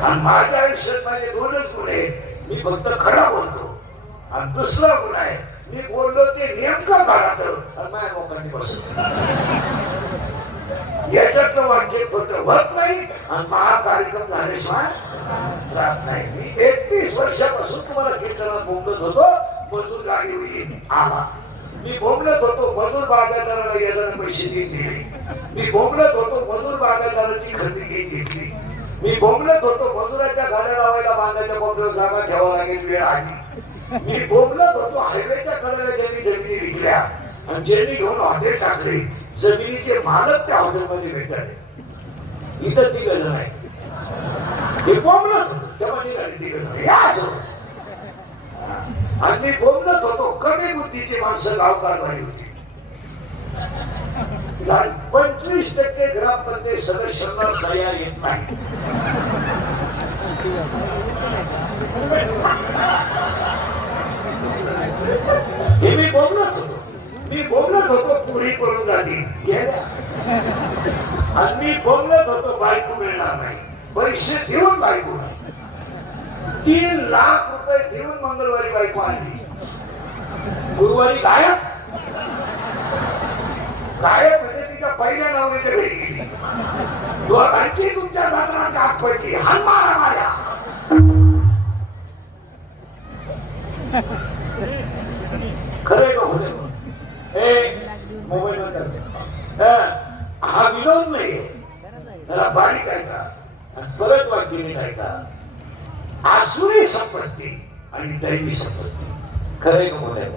आणि माझ्या आयुष्यात माझे 2च गुण आहेत, मी फक्त खरा बोलतो, आणि दुसरा गुण आहे मी बोललो ते नेमकं घरात आणि माझ्या लोकांनी बसत. याच्यातलं वाक्य खोटं होत नाही, आणि महाकार्यक्रम झाल्याशिवाय राहत नाही. मी 31 वर्षापासून तुम्हाला कीर्तनात बोलत होतो, मजूर गाडी होईल आला. मी बोलत होतो मजूर बागायतदाराला याला पैसे दिले, मी बोलत होतो मजूर बागायतदाराची खरेदी घेतली, मी बोलत होतो मजुराच्या गाड्या लावायला बांधायच्या कोपऱ्यावर जागा घ्यावा लागेल, वेळ आली. मी बोलत होतो हायवेच्या कडेला ज्यांनी जमिनी विकल्या आणि ज्यांनी घेऊन हॉटेल टाकले, जमिनीचे मालक त्या हॉटेलमध्ये भेटले. इथं 3 जण आहे. हे बोलत होतो तेव्हा निघाले 3 जण. या असं आणि मी बोलत होतो कमी बुद्धीची माणसं गावकारवारी होती. 25% ग्रामपंचायत सदस्यांना सह्या येत नाही. हे मी बोलत होतो. मी बोलत होतो पुरी पडून जाती, आणि मी बोलत होतो बायको मिळणार नाही, पैसे देऊन बायको नाही. 3 लाख रुपये देऊन मंगळवारी बायको आणली, गुरुवारी गायब. गायब म्हणजे तिच्या पहिल्या नवऱ्याच्या घरी गेली. दोघांची तुमच्या जाताना गाठ पडली, हान मारा मारा. खरे का होते? मोबाईल हा विनोद नाही, त्याला बारीक आहे का, परत वाक्य काय का. आसुरी संपत्ती आणि दैवी संपत्ती. खरे का मोठ्या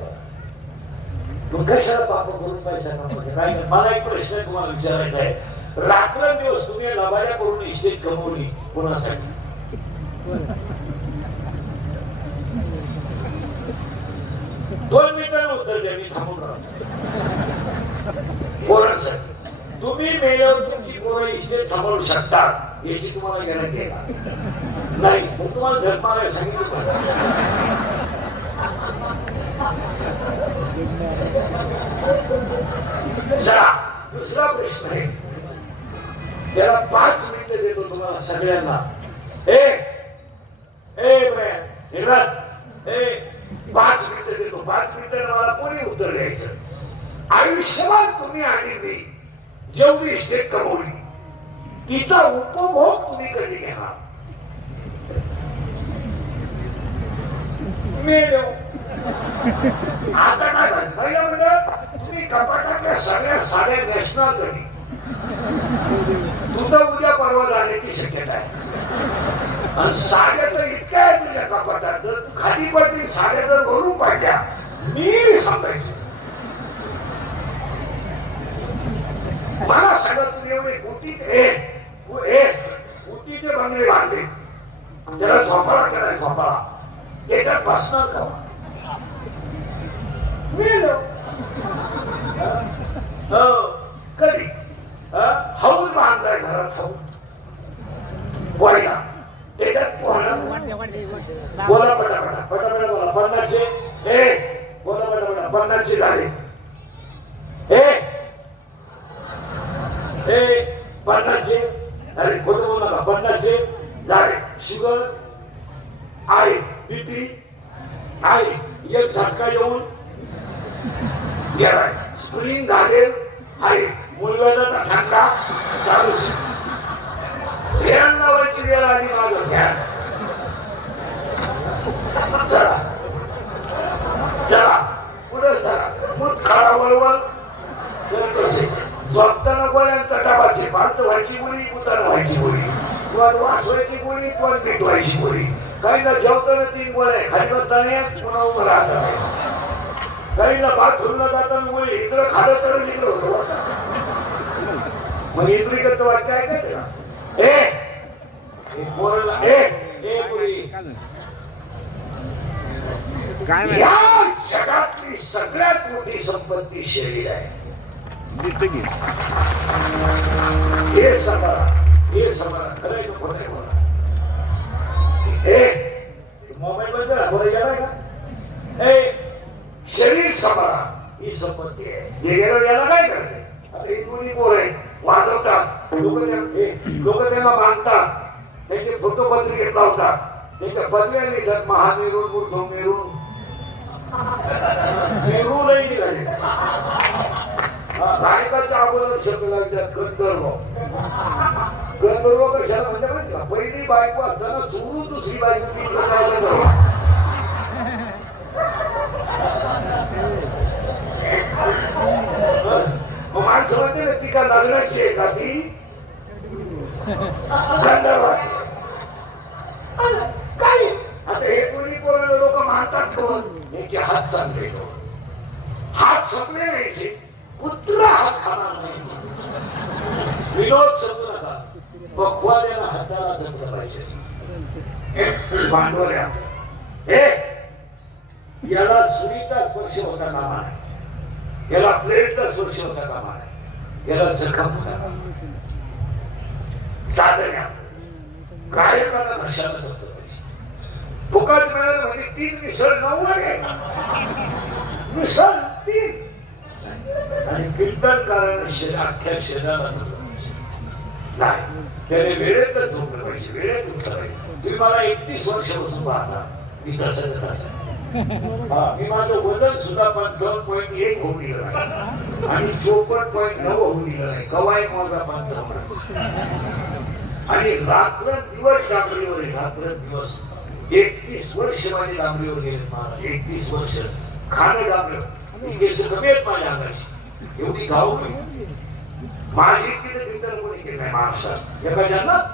मग कशाला पाप करून पैसा कमवायचा? काय नाही. मला एक प्रश्न तुम्हाला विचारायचा आहे, रात्रंदिवस तुम्ही लबाड्या करून इस्टेट कमवली कोणासाठी? दोन मिनिटांना उत्तर द्या, मी थांबून राहतो. पोरांसाठी. तुम्ही मेल्यावर तुमची पोरं इस्टेट सांभाळू शकतात याची तुम्हाला गॅरंटी आहे नाही? मग तुम्हाला जन्माला सांगितलं चला दुसरा प्रश्न आहे, त्याला 5 मिनिटं देतो तुम्हाला सगळ्यांना. निराज 5 मिनिटं देतो. 5 मिनिटांना मला कोणी उत्तर द्यायचं. आयुष्यभर तुम्ही आणि मी जेवढी इस्टेट कमवली तिचा उपभोग तुम्ही कधी घेणार. आता काय पहिलं म्हणजे तुम्ही कपाटातल्या सगळ्या साड्या नेसणार कधी. तुझं उद्या परवा जाण्याची शक्यता आहे. आणि साड्या तर इतक्या आहेत तुझ्या कपाटात, जर तू खाली पडली साड्या जर भरून पाडल्या मी सांगायचं. मला सगळं तुम्ही एवढे गुटीचे बंगले बांधले, त्याला झोपाळा केलाय. झोपाळा त्याच्यात बसणार का कधी हौद बांधलाय घरात. हौद पोहायला त्याच्यात पोहणार. बोला पटापटा पटापटा बोला. 50चे बोला पटापटा. 50चे झाले. 50चे अरे खोटं बोल नका. 50चे झाले. शुगर आहे, बीपी आहे, एक झटका येऊन गेलाय, स्प्रिंग झालेल आहे, मुलव्याचा ठंडा चालू. फॅन लावायची वेळ आली. माझं फॅन चला चला पुढे चला. मग खाडा वळवळ झोपताना गोळ्या तटावाची भात व्हायची गोळी, उतार व्हायची गोळी, वासवायची गोळी, मीठ व्हायची गोळी. काही ना जेवताना 3 गोळ्या, खाली बसताना पुन्हा उभं राहताना. काही ना बाथरूमला जाताना गोळी, इकडं खालं तर इकडं होतं. मग इकडे कसं वाटतं ऐकायचं ना. या जगातली सगळ्यात मोठी संपत्ती शरीर आहे. हे समजा खरं खोटे बोला. मोबाईल बद्दल बोला गेला का. शरीर सांभाळा ही संपत्ती आहे. याला काय करते. अरे दोन्ही पोर आहे, वाजवतात लोक त्यांना बांधतात, त्याचे फोटो पत्रिकेत लावतात, त्याच्या पदव्या लिहितात. महामेरून बुद्धो मेरून मेरूनही निघाले. गायकाच्या अगोदर शब्द लागतात गंधर्व. गंधर्व कशाला म्हणजे माहिती का. पहिली बायको असताना चोरून दुसरी बायको ती गंधर्व. माणसं म्हणते ना ती का लग्नाची आहे का ती गंधर्व. काय आता हे पूर्वी कोणाला लोक मानतात कोण याचे हात चांगले कोण. हात संपले नाहीचे कुत्रा हात खाणार नाही. विनोद समजू नका. पक्वाद्याला हाताला जमलं पाहिजे. भांडवल्या याला सुरीचा स्पर्श होता कामा नाही, याला प्लेटचा स्पर्श होता कामा नाही, याला जखम होता कामा नाही. साधण्या गायकाला घशाला जमलं पाहिजे. फुकट मिळेल म्हणजे 3 मिसळ 9 आहे. मिसळ 3 आणि कीर्तनकाराला अख्ख्या शरीराला जमलं पाहिजे. नाही त्याने वेळेतच झोपलं पाहिजे, वेळेत उठलं पाहिजे. तुम्ही मला 31 वर्ष बसून पाहता मी तसं तसं. मी माझं वजन सुद्धा 55.1 होऊन दिलं नाही आणि 54.9 होऊन दिलं नाही. कवाय माझा 55. आणि रात्र दिवस डांबरीवर आहे. रात्र दिवस 31 वर्ष माझी डांबरीवर गेले. मला 31 वर्ष खाणं डांबलं. मी केस कमी आहेत माझ्या अंगाची. एवढी गाव नाही माझी. तिथं कोणी केलं नाही महाराष्ट्रात. एका जन्मात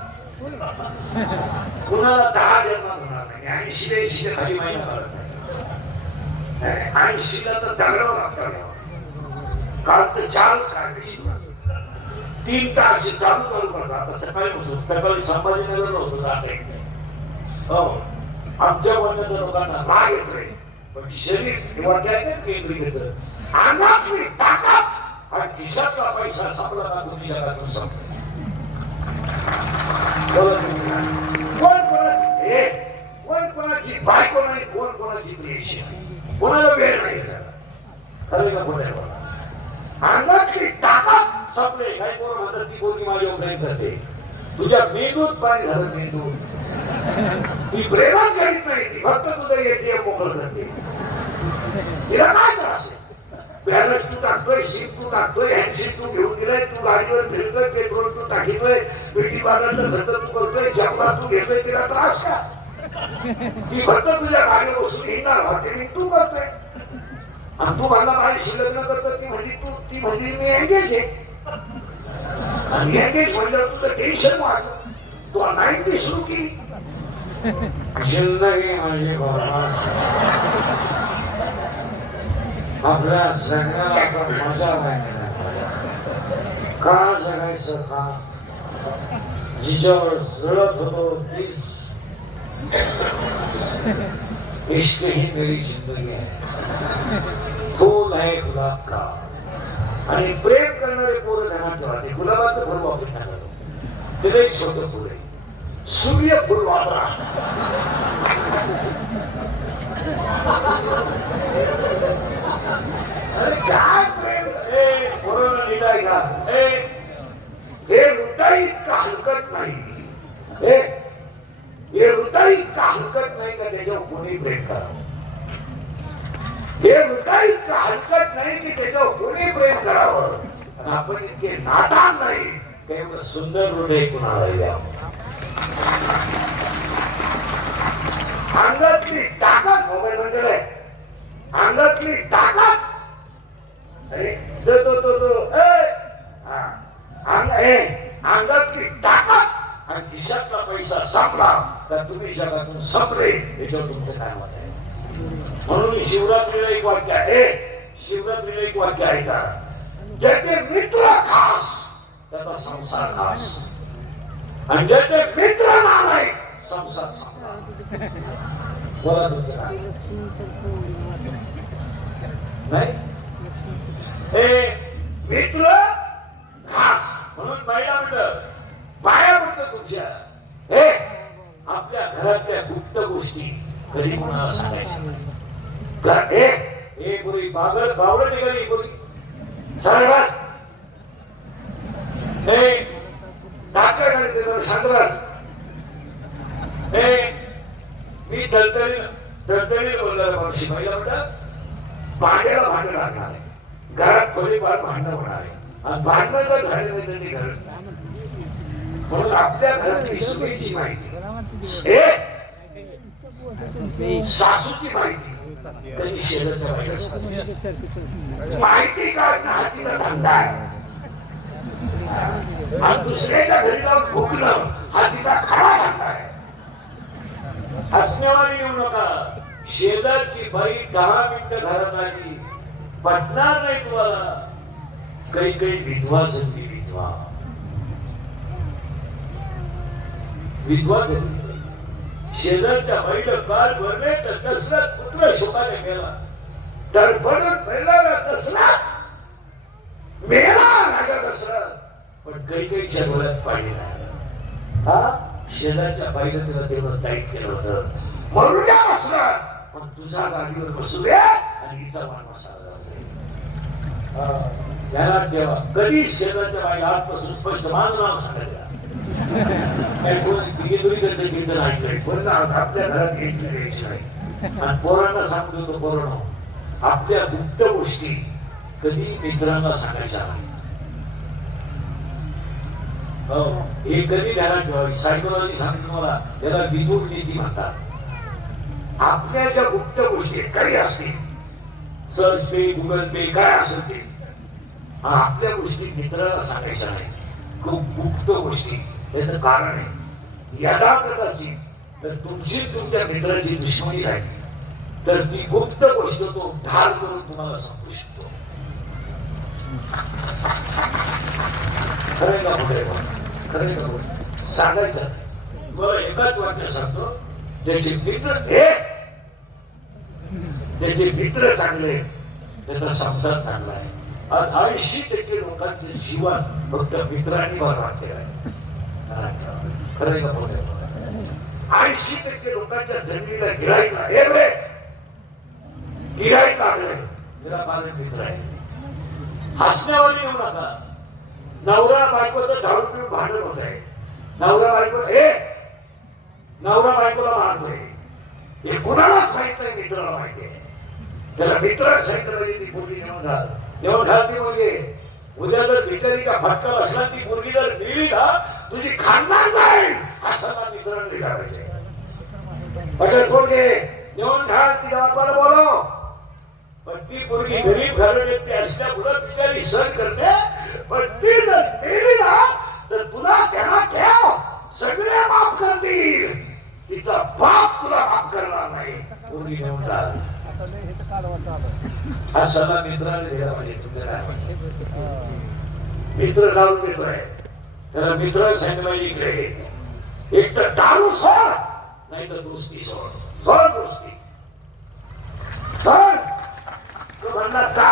कुणाला 10 जन्मात होणार नाही. 80 खाली महिना काढत नाही. 80ला तर दगडावर आपल्याला काल तर 4च काढले. 3 तास चालू करतात. सकाळी संभाजीनगरला होतो. हो आमच्या वर्गाच्या लोकांना राग येतोय पण शरीर केंद्रीय अंगातली ताकद आणि खिशातला पैसा संपला का तुम्ही जगातून संपले. कोण कोणाची बायको नाही, कोण कोणाची प्रियशी नाही, कोणाला वेळ नाही. खरं का खोटं बोला. अंगातली ताकद संपले. काही पोरं म्हणतात ती पोरगी माझ्यावर प्रेम करते. तुझ्या मेंदूत पाणी झालं. मेंदू ती प्रेमाच करीत नाही. ती फक्त तुझं एटीएम मोकळं करते. तिला काय त्रास आहे? बॅलन्स तू टाकतोय, सीट तू टाकतोय, हँडशीट तू घेऊन दिलाय, तू गाडीवर फिरतोय, पेट्रोल तू टाकितोय, ब्युटी पार्लरचं खर्च तू करतोय, चपला तू घेतोय. तिला त्रास का? ती फक्त तुझ्या गाडीवर बसून येणार हॉटेलिंग तू करतोय. आणि तू मला माझी लग्न करत ती म्हणजे मी एंगेज आहे. आणि एंगेज म्हणल्यावर तुझं टेन्शन वाढलं. तू 90 सुरू केली. जिंदगी म्हणजे आपल्या सगळ्याला मजा नाही. का जगायचं का? जिच्यावर जळत होतो तीच इश्क ही मेरी जिंदगी आहे. फूल आहे गुलाब का. आणि प्रेम करणारे पोरं ध्यानात ठेवा. ते गुलाबाचं फुल वापरून टाकलं. तिला एक छोटं फुल आहे. सूर्य फुल वापरा. अरे काय प्रेम? कोरोना लिहिलाय का? हे हृदय इतका हलकट नाही. हे हृदय इतका हलकट नाही का त्याच्यावर कोणी प्रेम करावं. हे हृदय इतका हलकट नाही की त्याच्यावर कोणी प्रेम करावं. आणि आपण इतके नादान नाही एवढं सुंदर हृदय कुणाला द्यावं. अंगातली ताकद मोबाईल मध्ये आहे. अंगातली ताकद अंगातली ताकद आणि खिशातला पैसा संपला तर तुम्ही जगातून संपले. याच्यावर तुमचं काय मत आहे? म्हणून शिवरात्रीला एक वाक्य आहे. शिवरात्रीला एक वाक्य आहे का? ज्याचे मित्र खास त्याचा संसार खास. आणि ज्याचे मित्र नाही संसार संपला. बोला तुमचं काय नाही? मित्र खास म्हणून बायला म्हणलं बाया म्हणलं तुमच्या आपल्या घरातल्या गुप्त गोष्टी कधी कोणाला सांगायच्या नाही. पूर्वी बावळ निघाली पूर्वी सर्वात सांगत मी दलदली बोलणार मावशी बाईला म्हणलं भांड्याला भांडण लागणार आहे. घरात थोडीफार भांडणं होणार आहे. आणि भांडण जर झाले नाही तर ती गरज नाही. म्हणून आपल्या घरातली सुनेची माहिती सासूची माहिती त्यांनी शेजारच्या बाईला माहिती काढणं हा तिला धंदा आहे. आणि दुसऱ्याच्या घरी जाऊन भुकणं हा तिचा खरा धंदा आहे. हसण्यावर येऊ नका. शेजारची बाई 10 मिनिटं घरात आली पटणार नाही तुम्हाला. काही विधवा झाली. विधवा झाली. शेजारच्या बाईला काल भरले तर दसऱ्यात पुत्र शोकाने गेला. तर बनून पहिला दसऱ्यात मेला राजा दसऱ्यात. पण काही शर्वरात पाणी नाही. हा शेजारच्या बाईला तिला तेवढं टाईट केलं होतं. म्हणून दसऱ्यात पण तुझ्या गाडीवर बसूया आणि हिचा माणूस त्याला ठेवा. कधी शेजारच्या बाईला आजपासून स्पष्ट माझं नाव सांगायचं. आपल्या घरात घ्यायची नाही. आणि पोरांना सांगतो तो पोरांनो आपल्या गुप्त गोष्टी कधी मित्रांना सांगायच्या नाही. हे कधी ध्यानात ठेवावी. सायकोलॉजी सांगते मला याला विदूर नीती म्हणतात. आपल्या ज्या गुप्त गोष्टी काही असतील सर्च पे गुगल पे काय असतील आपल्या गोष्टी मित्राला सांगायच्या नाही. खूप गुप्त गोष्टी. याचं कारण आहे यदा कदाचित तर तुमची तुमच्या मित्राची दुश्मनी झाली तर ती गुप्त गोष्ट तो ढाल करून तुम्हाला सांगू शकतो. खरे का खोटे? खरे का खोटे सांगायचं नाही. तुम्हाला एकाच वाक्य सांगतो. त्याचे मित्र चांगले त्याचा संसार चांगला आहे. आज 80% लोकांचे जीवन फक्त मित्रांनी बरबाद केलं आहे. खरं का खोटे? 80% लोकांच्या जमिनीला गिराईक लागले. तिला कारण मित्र आहे. हसण्यावर येऊ नका. नवरा बायकोचं दारू पिऊन भांडण होत आहे. नवरा बायकोला मारतोय. हे कुणालाच माहित नाही, मित्राला माहिती आहे. त्याला मित्र सांगितलं म्हणजे ती मुलगी नेऊन घाल ती मुलगी. उद्या जर बिचारी का फटका बसला ती मुलगी जर मिळली ना तुझी खानदान जाईल असं मला मित्रांनी दिला पाहिजे. पटेल सोड घे, नेऊन घाल तिच्या बापाला बोलव. पण ती मुलगी गरीब घराण्यातली असल्यामुळं बिचारी सहन करते. पण ती जर मिळली ना तर तुला त्यांना ठेव, सगळे माफ करतील, तिचा बाप तुला माफ करणार नाही. मुलगी नेऊन घाल हा सल्ला मित्राने दिला पाहिजे. तुमचं काय पाहिजे? मित्र दारू देतोय त्याला मित्र सांगितलं इकडे एक तर दारू सोड नाही तर दोस्ती सोड दोस्ती सोड. तो म्हणला का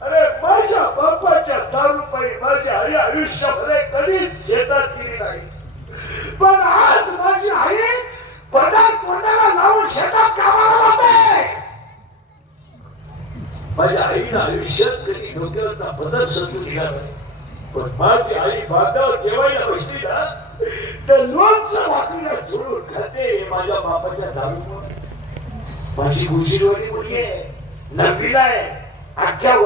अरे माझ्या बापाच्या दारू पायी माझ्या आई आयुष्यामध्ये कधीच शेतात गेली नाही, पण आज माझी आई पदार्थ तोंडाला लावून शेतात कामाला जाते. माझ्या आईनं आयुष्यात कधी डोक्यावरचा पदर समजून दिला नाही, पण माझी आई बागावर जेवायला बसली ना तर लोणचं भाकरीला सोडून खाते माझ्या बापाच्या दारूमुळे. माझी गुजरीवाली मुलगी आहे, नववीला आहे, अख्ख्या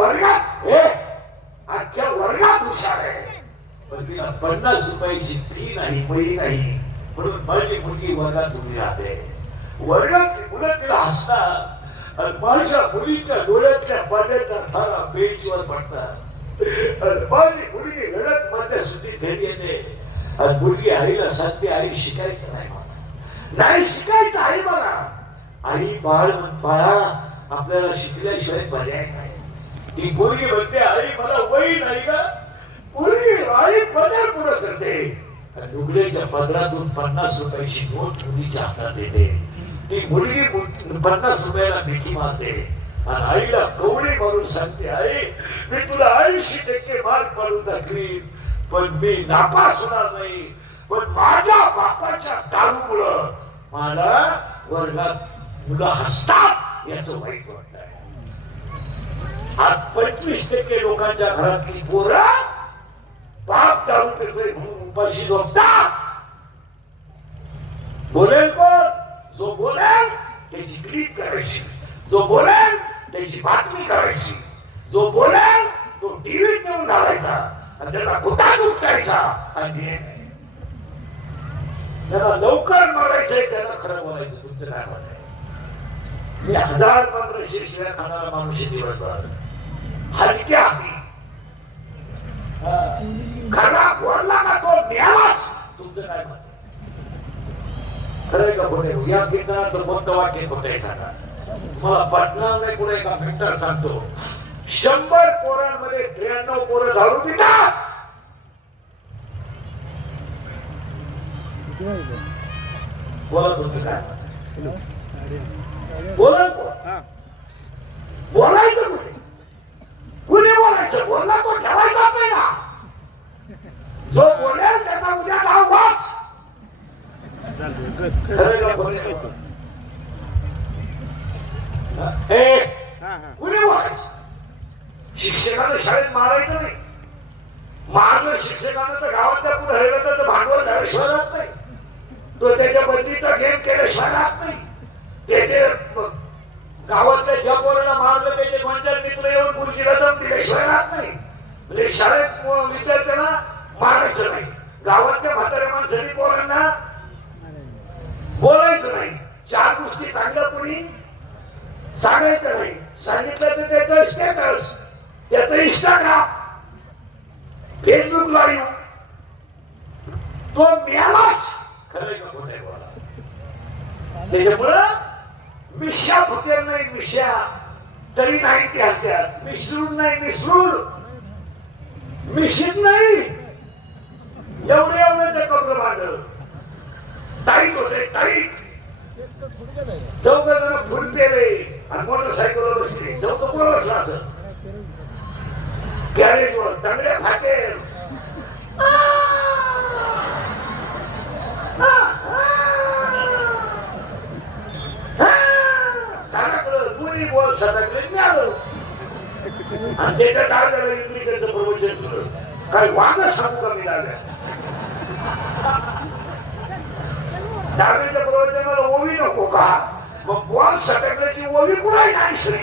वर्गात हुशार आहे, पण तिला 50 रुपयाची फी नाही, वही नाही, म्हणून माझी मुलगी वर्गात उभी राहते. वर्गात मुलं तिला हसतात आणि माझ्या मुलीच्या डोळ्यातल्या पाण्याच्या धारा बेंचवर पडतात. आणि माझी मुलगी रडत माझ्या सुट्टीत घरी येते आणि मुलगी आईला सांगते आई शिकायचं नाही मला, नाही शिकायचं आई मला. आई बाळा आपल्याला शिकल्याशिवाय पर्याय नाही. ती मुलगी म्हणते आई मला वही नाही का. मुलगी आई पदर पुढं करते आणि लुगड्याच्या पदरातून 50 रुपयाची नोट मुलीच्या हातात देते. ती मुलगी 50 रुपयाला मिठी मारते आणि आईला कवडी मारून सांगते आई मी तुला 80% मार्क पाडून दाखवीन, पण मी नापास होणार नाही, पण माझ्या बापाच्या दारूमुळं मला वर्गात मुलं हसतात याचं वाईट वाटत आहे. आज 25% लोकांच्या घरातली पोरं बाप दारू पितोय म्हणून उपाशी झोपतात. बोलेल कोण? जो बोलेल त्याची क्लिप करायची, जो बोलेल त्याची बातमी करायची, जो बोलेल तो टीव्हीत नेऊन घालायचा आणि त्याचा कुठा सुटायचा हा नियम आहे. त्याला लवकर मारायचंय त्याला खरं बोलायचं. तुमचं काय मत आहे? मी 1000 मात्र शिव्या खाणारा माणूस दिवसभर हलक्या हाती खरा बोलला ना तो मेलाच. तुमचं काय मत आहे? खरं का खोटे? या पिता तर कोणतं वाक्य खोटे सांगा, तुम्हाला पटणार नाही. पुढे एका मिनिटात सांगतो, 100 पोरांमध्ये 93 पोरं दारू पितात. बोला तुमचं काय मत आहे? बोला बोलायचं कुठे? कुणी बोलायचं? बोलला तो ठेवायचा नाही ना. जो बोलेल त्याचा उद्या नाव वाच. शिक्षकानं शाळेत मारायचं नाही. मारलं शिक्षकानं तर गावातल्या पुढे हरवलं तर भांडवल घाल्याशिवाय राहत नाही. तो त्याच्या बंदीचा गेम केल्याशिवाय राहत नाही. त्याचे गावातल्या ज्या पोराला मारलं त्याचे 2-4 मित्र येऊन गुरुजीला दम दिल्याशिवाय राहत नाही. म्हणजे शाळेत विद्यार्थ्यांना मारायचं नाही. गावातल्या म्हाताऱ्या माणसांनी पोरांना बोलायचं नाही. 4 गोष्टी चांगल्या कोणी सांगायचं नाही. सांगितलं तर त्याचं स्टेटस, त्याचं इंस्टाग्राम, फेसबुक लाईव्ह तो मिळालाच. खरं का खोटे बोला? त्याच्यामुळं मिशा फुटेल नाही. मिशा तरी नाही ते हत्यात. मिसळून नाही मिशीत नाही. एवढे ते कपडे बांधलं टाईट होते टाईट. चौघ फुल पेले आणि मोटरसायकलवर बसले. चौघ कोण बसला असं गॅरेजवर दगड्या फाकेल. मुली बोल सटकले मी आलो आणि त्याच्या टाळ्याला इंग्लिशचं प्रवचन सुरू. वाद सांगू का मी लागल्या दहावीच्या प्रवचनाला ओवी नको का मग बॉल सटकल्याची ओवी कुणाही नाही श्री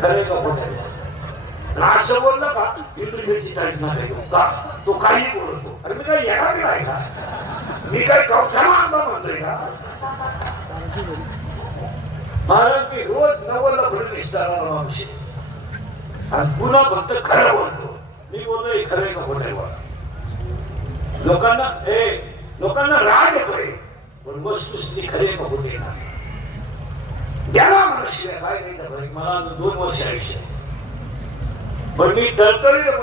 खरे का बोलत असं बोललं का इंद्रियाची टाईप नाही का तो काही बोलतो अरे मी काय येणार नाही का मी काय कवठाला आंबा म्हणतोय का महाराज मी रोज नवला भरून दिसणारा माणूस आणि पुन्हा फक्त खरं बोलतो मी बोलतोय खरं का खोटं बोला लोकांना राग येतोय पण वस्तुस्थिती खरे का खोटे का गेला मनुष्य काय नाही तर मला 2 वर्ष आयुष्य पण मी तळतळीला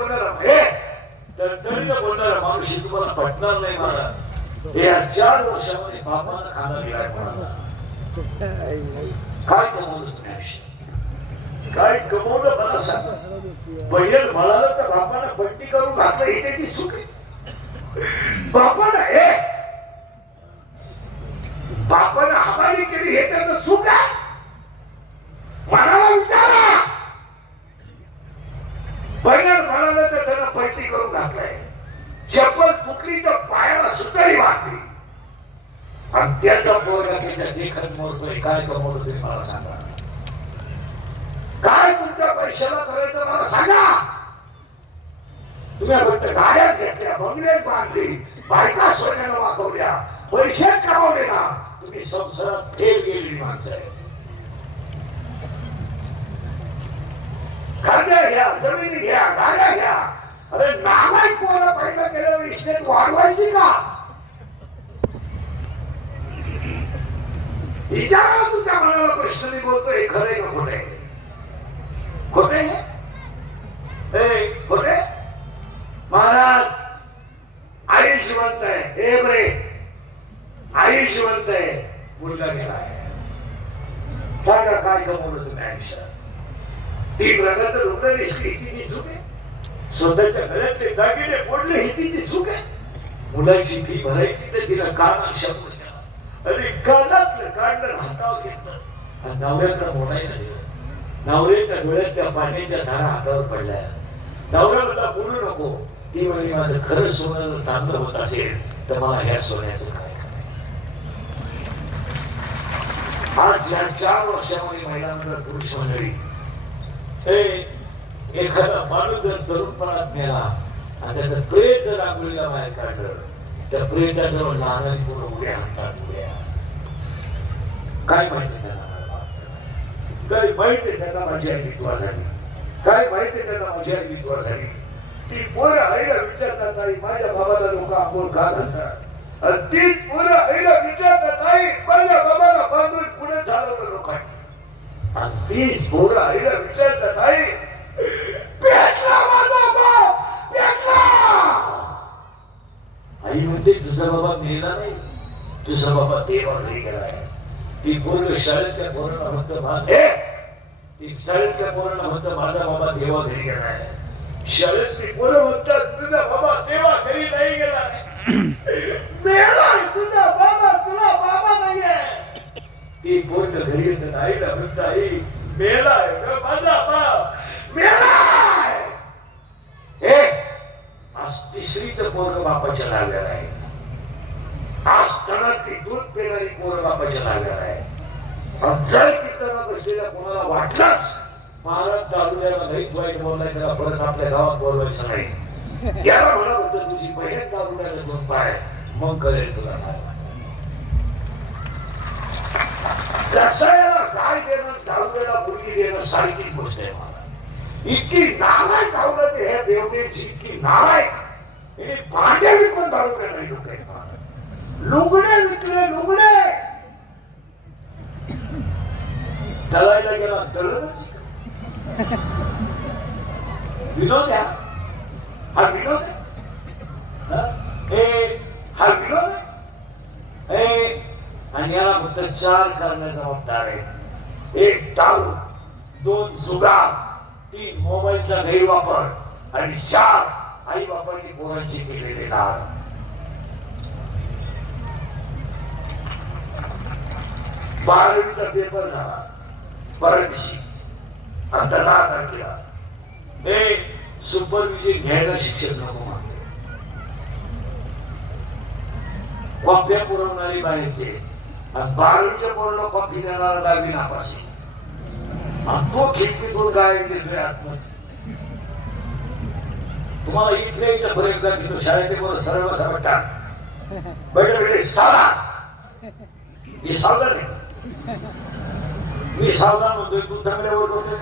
बोलणारा माणूस तुम्हाला पटणार नाही मला या 4 वर्षामध्ये बापानं खाना दिलाय कोणाला काय कमवलं तुम्ही आयुष्य काय कमवलं मला सांग पहिले म्हणाला तर बापानं पट्टी करून घातलं ही त्याची चूक आहे बापानं हमाली केली हे त्याचं चूक आहे मनाला विचारा पहिल्याच म्हणाला तर त्यानं पट्टी करून घातलंय चप्पल फुकली तर पायाला सुतळी बांधली आणि त्याचा पोरगा त्याच्या देखत मोरतोय काय कमवलं तुम्ही मला सांगा काय तुमच्या पैशाला करायचं मला सांगा तुम्ही फक्त गाड्या घेतल्या बंगलेच बांधली बायका सोन्याला वागवल्या पैसेच कमावले ना तुम्ही संसारात फेल गेलेली माणसं आहे गाड्या घ्या जमिनी घ्या गाड्या घ्या अरे नालायक पोरं पैसा केल्यावर इस्टेट वाढवायची का विचारा तुमच्या मनाला प्रश्न मी बोलतोय खरे का खोटे खोटे खोटे महाराज आई जिवंत आहे हे बरे आई जिवंत आहे मुलगा गेला आहे सांगा काय कमवलं तुम्ही आयुष्यात 3 रगाचं रुग्ण दिसली तिची चूक आहे स्वतःच्या घरातले दागिने मोडले ही तिची चूक आहे मुलाची फी भरायची तर तिला कानात शब्द आणि कानातलं काढलं हातावर घेतलं आणि नवऱ्याकडे मोडायला दिलं नवऱ्याच्या डोळ्यात त्या पाण्याच्या धारा हातावर पडल्या नवरा मला बोलू नको ती म्हणजे माझं खरं सोनं जर चांगलं होत असेल तर मला ह्या सोन्याचं काय करायचं आज या 4 वर्षामध्ये महिलांना पुरुष मंडळी एखादा माणूस जर तरुणपणात मेला आणि त्याचं प्रेत जर आंघोळीला बाहेर काढलं त्या प्रेताजवळ लहान पोरं उड्या म्हणतात उड्या काय माहिती त्यांना काय माहिती त्यांना माझी आई विधवा झाली काय माहिती त्यांना माझी आई विधवा झाली ती पोरं आईला विचारतात आई माझ्या बाबाला लोक आंघोळ का घालतात आणि तीच पोरं आईला विचारतात आई माझ्या बाबाला बांधून पुढे चालवलं लोकांनी आणि तीच पोरं आईला विचारतात आई पेटला माझा बाप पेटला आई म्हणते तुझा बाबा मेला नाही तुझा बाबा देवा घरी गेलाय ती पोरं शाळेतल्या पोरांना म्हणतं ती शाळेतल्या पोरांना म्हणतं माझा बाबा देवा घरी गेलाय शाळेतली पोरं म्हणतात तुझा बाबा देवा घरी नाही गेला मेला तुझा बाबा तुला बाबा नाहीये ती पोरं घरी येतात आईला म्हणतं आई मेलाय माझा बाप मेलाय आज 3रीचं पोरं बापाच्या लागणार आहे आज तणातली दूध पिणारी पोरं बापाच्या लागणार आहे जर कीर्तनात बसलेल्या कोणाला वाटलंच महाराज दारुड्याला घरीच वाईट बोललाय त्याला परत आपल्या गावात बोलवायचं नाही त्याला म्हणा होतं तुझी बहीण दारुड्याला 2 पाय मग कळेल तुला काय रसायला काय देणं दारुड्याला मुलगी देणं सारखीच गोष्ट आहे मला इतकी नालायक आवडत हे देवण्याची इतकी नालायक हे भांडे विकून दारू करणारी लोक आहेत लुगडे विकले लुगडे तळायला गेला तळच विनोद आहे हा विनोद हा विनोद आणि याला फक्त 4 कारण जबाबदार आहेत 1 दारू 2 जुगार 3 मोबाईलचा गैरवापर आणि 4 आई बापांनी पोरांची केलेले लाड 12वीचा पेपर झाला परदेशी आता 10 तारखेला हे सुपरविजन घ्यायला शिक्षक नको म्हणते. कॉप्या पुरवणारी बाहेरचे आणि 12वीच्या पोराला कॉपी देणारा 10वी नापास आहे. आणि तो खिडकीतून काय देतोय आतमध्ये. तुम्हाला इथल्या इथं बरेच जाती शाळेत सर्व वाटतात बैठे बैठे सावधान. हे सावधान आहे. मी सावधान म्हणतोय, तू चांगल्या ओळखतो.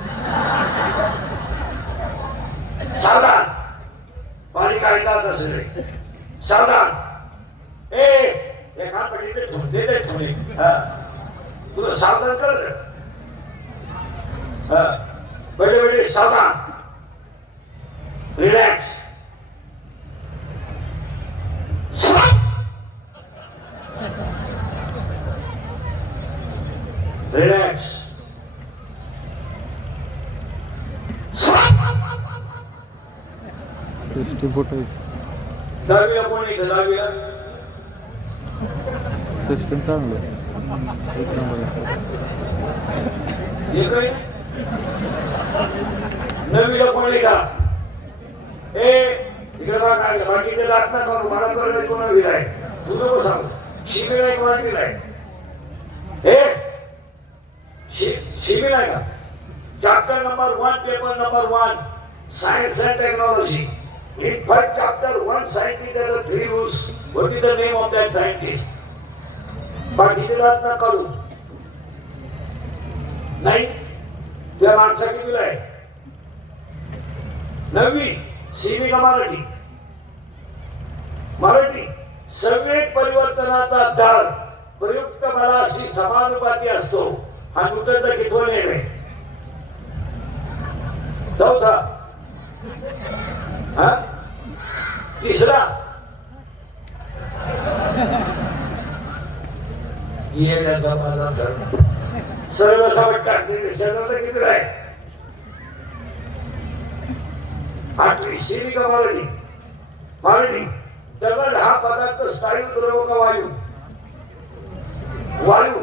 सावधान. बारीक ऐकला होता सगळे. सावधान. एका पडीचे ठोंदे ते ठोंदे. तुला सावधान कळलं. बैठे बैठे सावधान. रिलॅक्स. रिलॅक्स. दहावीला कोण आहे? दहावीला सिस्टम चांगलं एक नंबर. नवीला कोण आहे का? इकडे बघा, बाकीचे जात ना करू. मला कळलं कोण नवीला आहे. तुझं नको सांगू. शिबिर आहे कोणाची आहे? शिबिर आहे का? Chapter number 1 paper number 1 science and technology. In first chapter, one scientist has the 3 rules. What is the name of that scientist? बाकीचे जात ना करू. नाही त्या माणसा किती आहे? 9वी. सीमी का मराठी? मराठी. संवेग परिवर्तनाचा दर प्रयुक्त बलाशी समानुपाती असतो. हा न्यूटनचा कितवा नियम आहे? 4था. तिसरा. येण्याचा माझा सर्व वाटतात किती आहे? 8वी. सीमी का मराठी? मराठी. दगड हा पदार्थ स्थायू द्रव का वायू? वायू.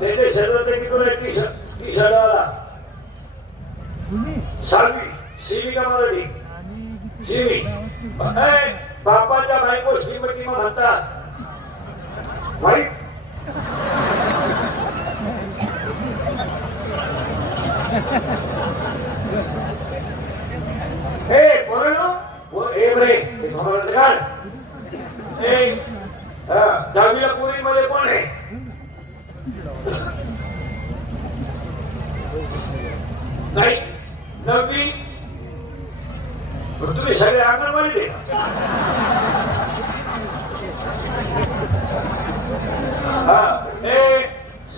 त्याचे शरीरात किती टी शर्टाला? 6वी. सीमी का मराठी? सीमी. बापाच्या बायको श्रीमती म्हणतात वाईट. दहावीला पोरीमध्ये कोण आहे? नाही. 9वी. तुम्ही सगळे अंगणवाडी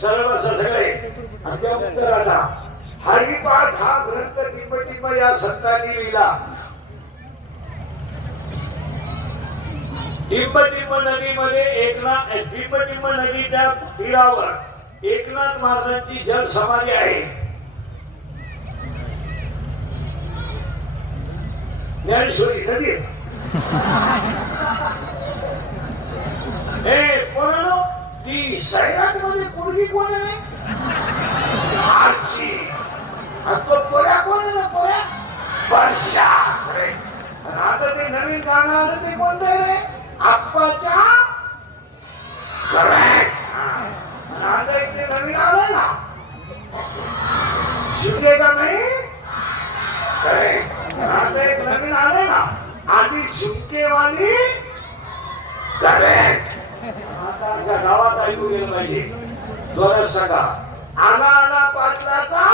सर्व सगळे उत्तराला. हरिपाठ हा ग्रंथ टिंब या संतांनी लिहिला. टिंब नदीमध्ये टिंब नदीच्या तीरावर एकनाथ महाराजांची जल समाधी आहे. ज्ञानेश्वरी नदी. कोण ती सैराट मध्ये पोरगी कोण आहे? आजची. तो पोऱ्या कोण आहे? पोऱ्या वर्षा. आता ते नवीन गाणं आलं ते कोणतं आहे रे? आप्पाच्या. करेक्ट. आता इथे नवीन आलं ना शिके का नाही? करेक्ट. आता एक नवीन आलं ना आधी झुमकेवाली. करेक्ट. आता गावात ऐकू गेलं पाहिजे. जोरात सांगा. आला आला पाटलाचा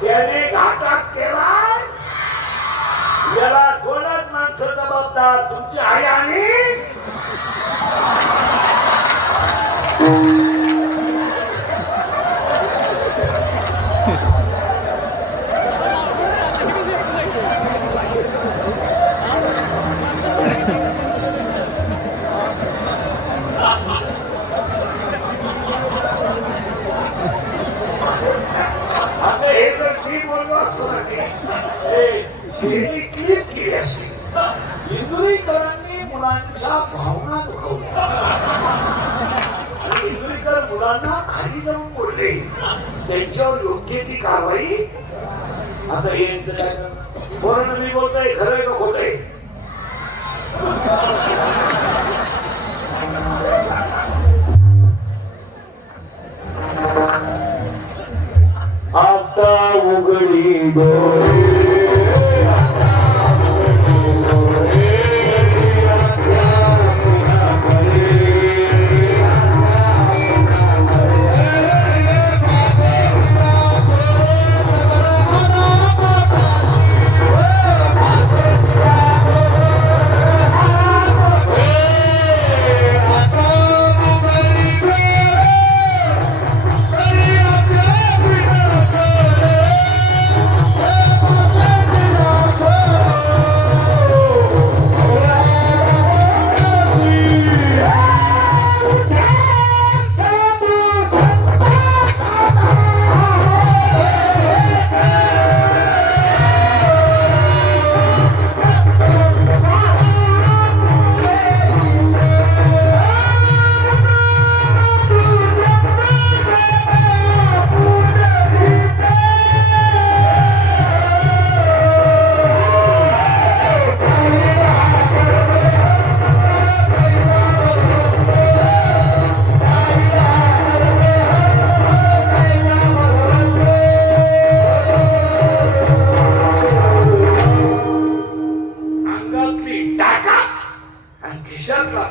त्याने घाटात केला. याला कोणच माणसं जबाबदार? तुमची आई आणि इंदुरीकरांनी मुलांच्या त्यांच्यावर योग्य ती कारवाई. आता हे म्हणून मी बोलतोय खरंय का खोटंय? आता उघडी डोळे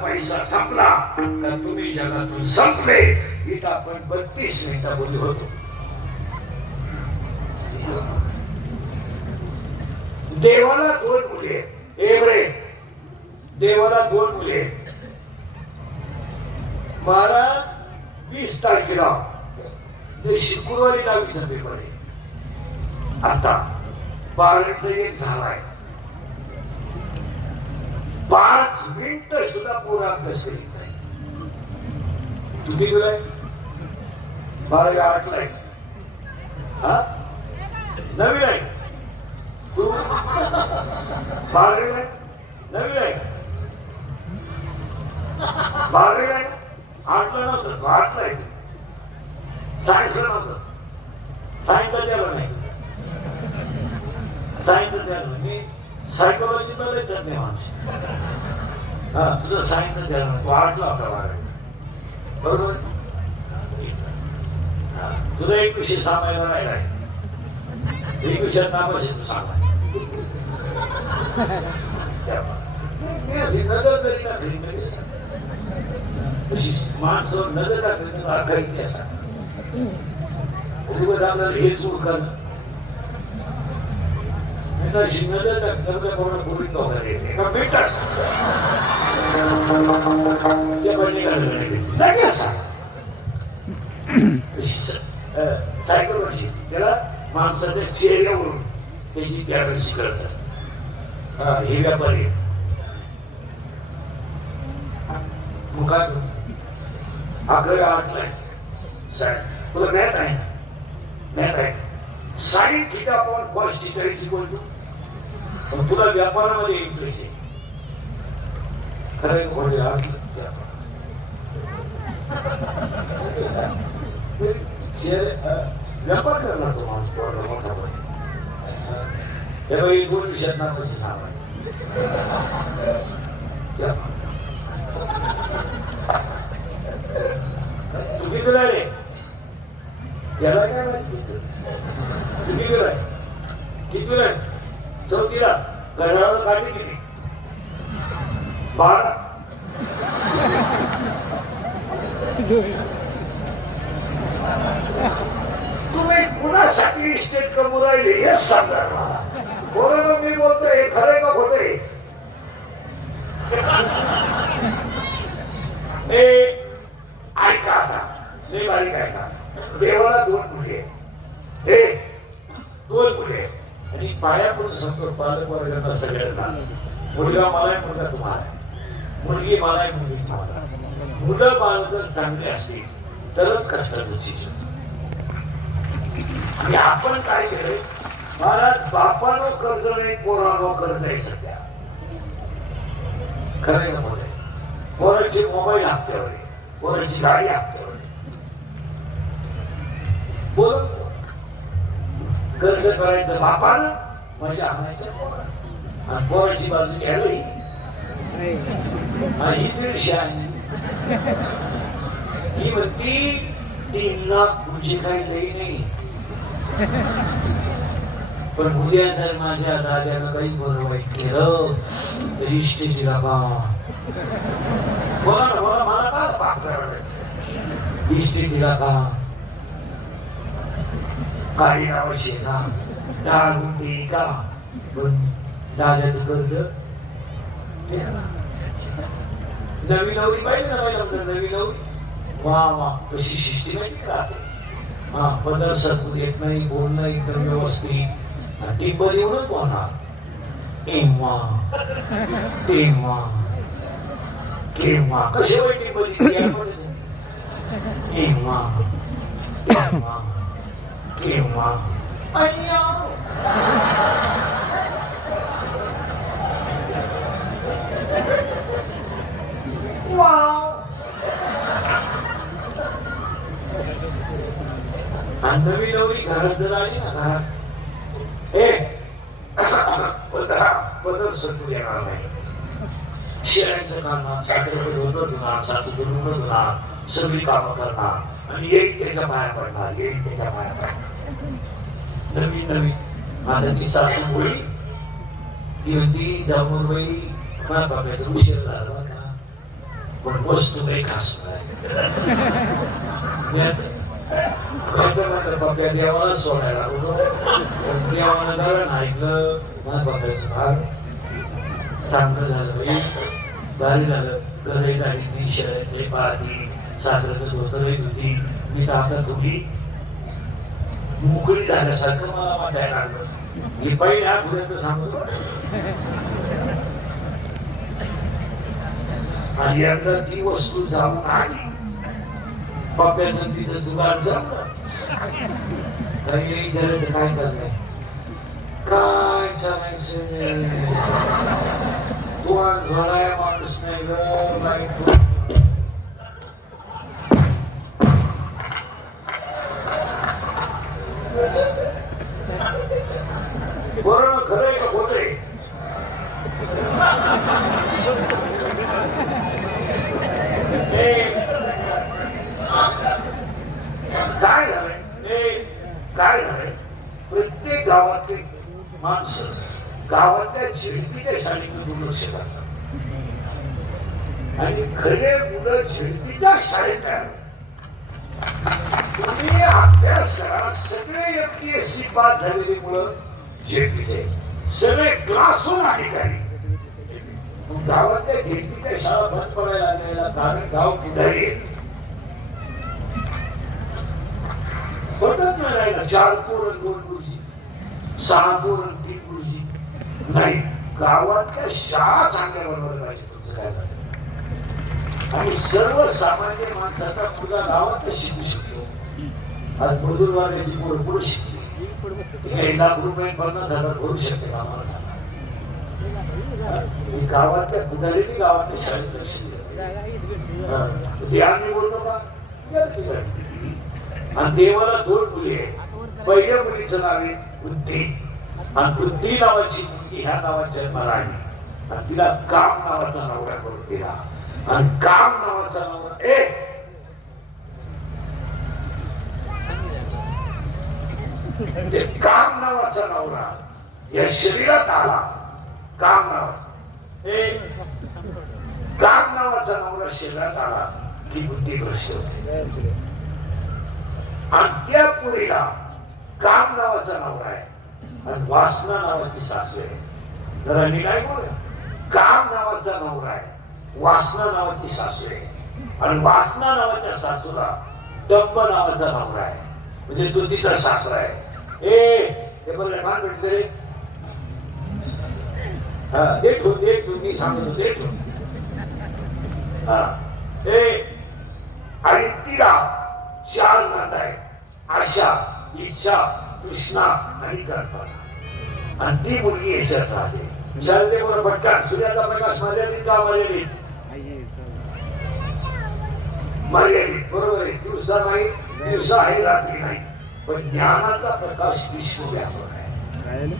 पैसा संपला का तुम्ही जगातून संपले. इथं आपण 32 मिनिटं बोललो होतो. देवाला 2 मुले आहेत. एवढे देवाला 2 मुले आहेत. महाराज 20 तारखेला ते शुक्रवारी 10वीचा पेपर आहे. आता 12 एक झालाय. 5 मिनिटं सुद्धा पोरं अभ्यास करीत नाही. तुम्ही गेलाय 12:08 ला आहे. हा 9वी आहे. तू 12वी आहे. 9वी आहे. 12वी आहे. 8 ला नव्हतं. 8 ला आहे. सायन्सला नव्हतं. सायन्सला द्यायला नाही. सायन्सला द्यायला मी सायकोलॉजी मध्ये तज्ञ माणूस. हा तुझं सायन्स द्यायला नाही. तू 8 ला होता 12वी. बरोबर. तुझा एक विषय सांगायला राहिला आहे. एक विषयात नावाचे तू सांगा. नजर तरी टाकली माणसावर नजर टाकली तर अख्खा इतिहास आपल्याला हे सुरू करणं नजर टाकलं कोणा पूर्वी वगैरे येते का भेटतात सायकोलॉजी त्याला माणसाच्या चेहऱ्यावरून त्याची कॅरेज करत असते. हे व्यापारी मग काय आकडे 8 ला तुला मॅथ आहे ना. मॅथ आहे sine theta upon cos theta is equal to. पण तुला व्यापारामध्ये इंटरेस्ट आहे. खरं खोटे व्यापार करणार तो माणूस मोठा मध्ये. तेव्हा 2 विषयात ना पैसे सांगायचे. तुम्ही गेला रे याला काय माहिती. तुम्ही गेलाय किती वेळ 4ला घरावर काढली किती 12. तुम्ही कुणासाठी स्टेट कमवून राहिले हेच सांगणार मला. बरोबर मी बोलतोय हे खरंय का खोटंय? ऐका आता लय बारीक ऐका. देवाला 2 मुले आहेत. हे 2 मुले आहेत आणि पाया करून सांगतो पालक वर्गाला सगळ्यांना मुलगा मला आहे मुलगा तुम्हाला आहे. मुलगी मला आहे मुलगी तुम्हाला. मुलं बाळग चांगले असतील तरच कष्टाचं शिक्षण. आणि आपण काय केलं महाराज बापानं कर्ज नाही पोरानं कर्ज आहे. सध्या खरं का बोलाय. पोराची मोबाईल हप्त्यावर आहे. पोराची गाडी हप्त्यावर आहे. बोलतो कर्ज करायचं बापानं माझ्या आणायच्या पोरानं आणि पोराची बाजू घ्यायला ही 150 आहे ही म्हणती 3 लाख म्हणजे काही लई नाही पण उद्या जर माझ्या दाद्यानं काही बरं वाईट केलं तर इष्टीला का मला का पाप करावं इष्टीला का काही नावाशी का डाळ गुंडी का पण दाद्याचं कर्ज नवी नवरी पाहिजे ना पाहिजे नवी नवरी वा वा कशी शिष्टी माहिती राहते हा पदर सदगुण येत नाही बोलणं एकदम व्यवस्थित टिंबर येऊनच बोलणार एव्हा तेव्हा केव्हा कसे वाईट टिंबर एव्हा तेव्हा केव्हा अय्या वाव आणि नवी नवरी घरात जर आली ना घरात पदर सत्तू येणार नाही शेळ्यांचं करणार सासऱ्याकडे धोतर धुणार सासूकडे ऋण धुणार सगळी कामं करणार आणि येईल त्याच्या पाया पडणार येईल त्याच्या पाया पडणार नवीन नवीन माझ्या ती सासू बोलली ती म्हणती जाऊन बाई मला बाप्याचं उशीर झाला का पण वस्तू काही खास नाही बाप्या देवाला सोडायला देवानं झालं ऐकलं माझ्या बाप्याचं फार चांगलं झालं बाई भारी झालं घरही झाली ती शेळ्याचे पाहती सासऱ्याचं धोतरही धुती मी तर आता धुली मोकळी झाल्यासारखं मला वाटायला लागलं ही पहिल्या आठवड्यात सांगतो आणि एकदा ती वस्तू जाऊन आली बाप्याचं तिचं जुगार जमलं काही नाही विचारायचं काय चाललंय काय चालायचं तू घोडाय माणूस नाही ग बाई बरोबर खरंय का खोटंय काय झालंय काय झालंय प्रत्येक गावातले माणसं गावातल्या झेडपीच्या शाळेकडे दुर्लक्ष करतात आणि खरे मुलं झेडपीच्या शाळेत तुम्ही अभ्यास करा सगळे MPSC पास झालेली मुलं झेडपीचे सगळे क्लासहून अधिकारी गावातल्या झेडपीच्या शाळा बंद पडायला लागलेला कारण गाव किनारी पटत नाही राहिलं 4 पोरं 2 गुरुजी 6 पोरं 3 गुरुजी नाही गावातल्या शाळा चांगल्या बनवल्या पाहिजे तुमचं काय झालं आणि सर्वसामान्य माणसाचा मुलगा गावात शिकू शकतो आज मजूर वर्गाची पोरं पुढे शिकते 1 लाख रुपये 50,000 भरू शकते आम्हाला सांगा गावातल्या पुढारीने गावातल्या शाळेत लक्ष दिलं आम्ही बोलतो का आणि देवाला 2 मुली आहेत पहिल्या मुलीचं नाव आहे बुद्धी आणि बुद्धी नावाची मुलगी ह्या गावात जन्माला आली आणि तिला काम नावाचा नवरा करून दिला आणि काम नावाचा नवरा ते काम नावाचा नवरा या शरीरात आला काम नावाचा काम नावाचा नवरा शरीरात आला की बुद्धी भ्रष्ट होते आणि त्या पुरीला काम नावाचा नवरा आहे आणि वासना नावाची सासू आहे जरा काय बोल काम नावाचा नवरा आहे वासना नावाची सासू आहे आणि वासना नावाच्या सासूला दंभ नावाचा नवरा आहे म्हणजे तो तिचा सासरा आहे ते बरं काय भेटते रे देठ मी सांगतो देठ आणि तिला 4 नातं आहे आशा इच्छा तृष्णा आणि कल्पना आणि ती मुलगी याच्यात राहते चालते बरोबर भटकान सूर्याचा प्रकाश मर्यादित का मर्यादित बरोबर आहे दिवसा नाही दिवसा आहे रात्री नाही पण ज्ञानाचा प्रकाश विश्वव्यापक आहे. काय आलं?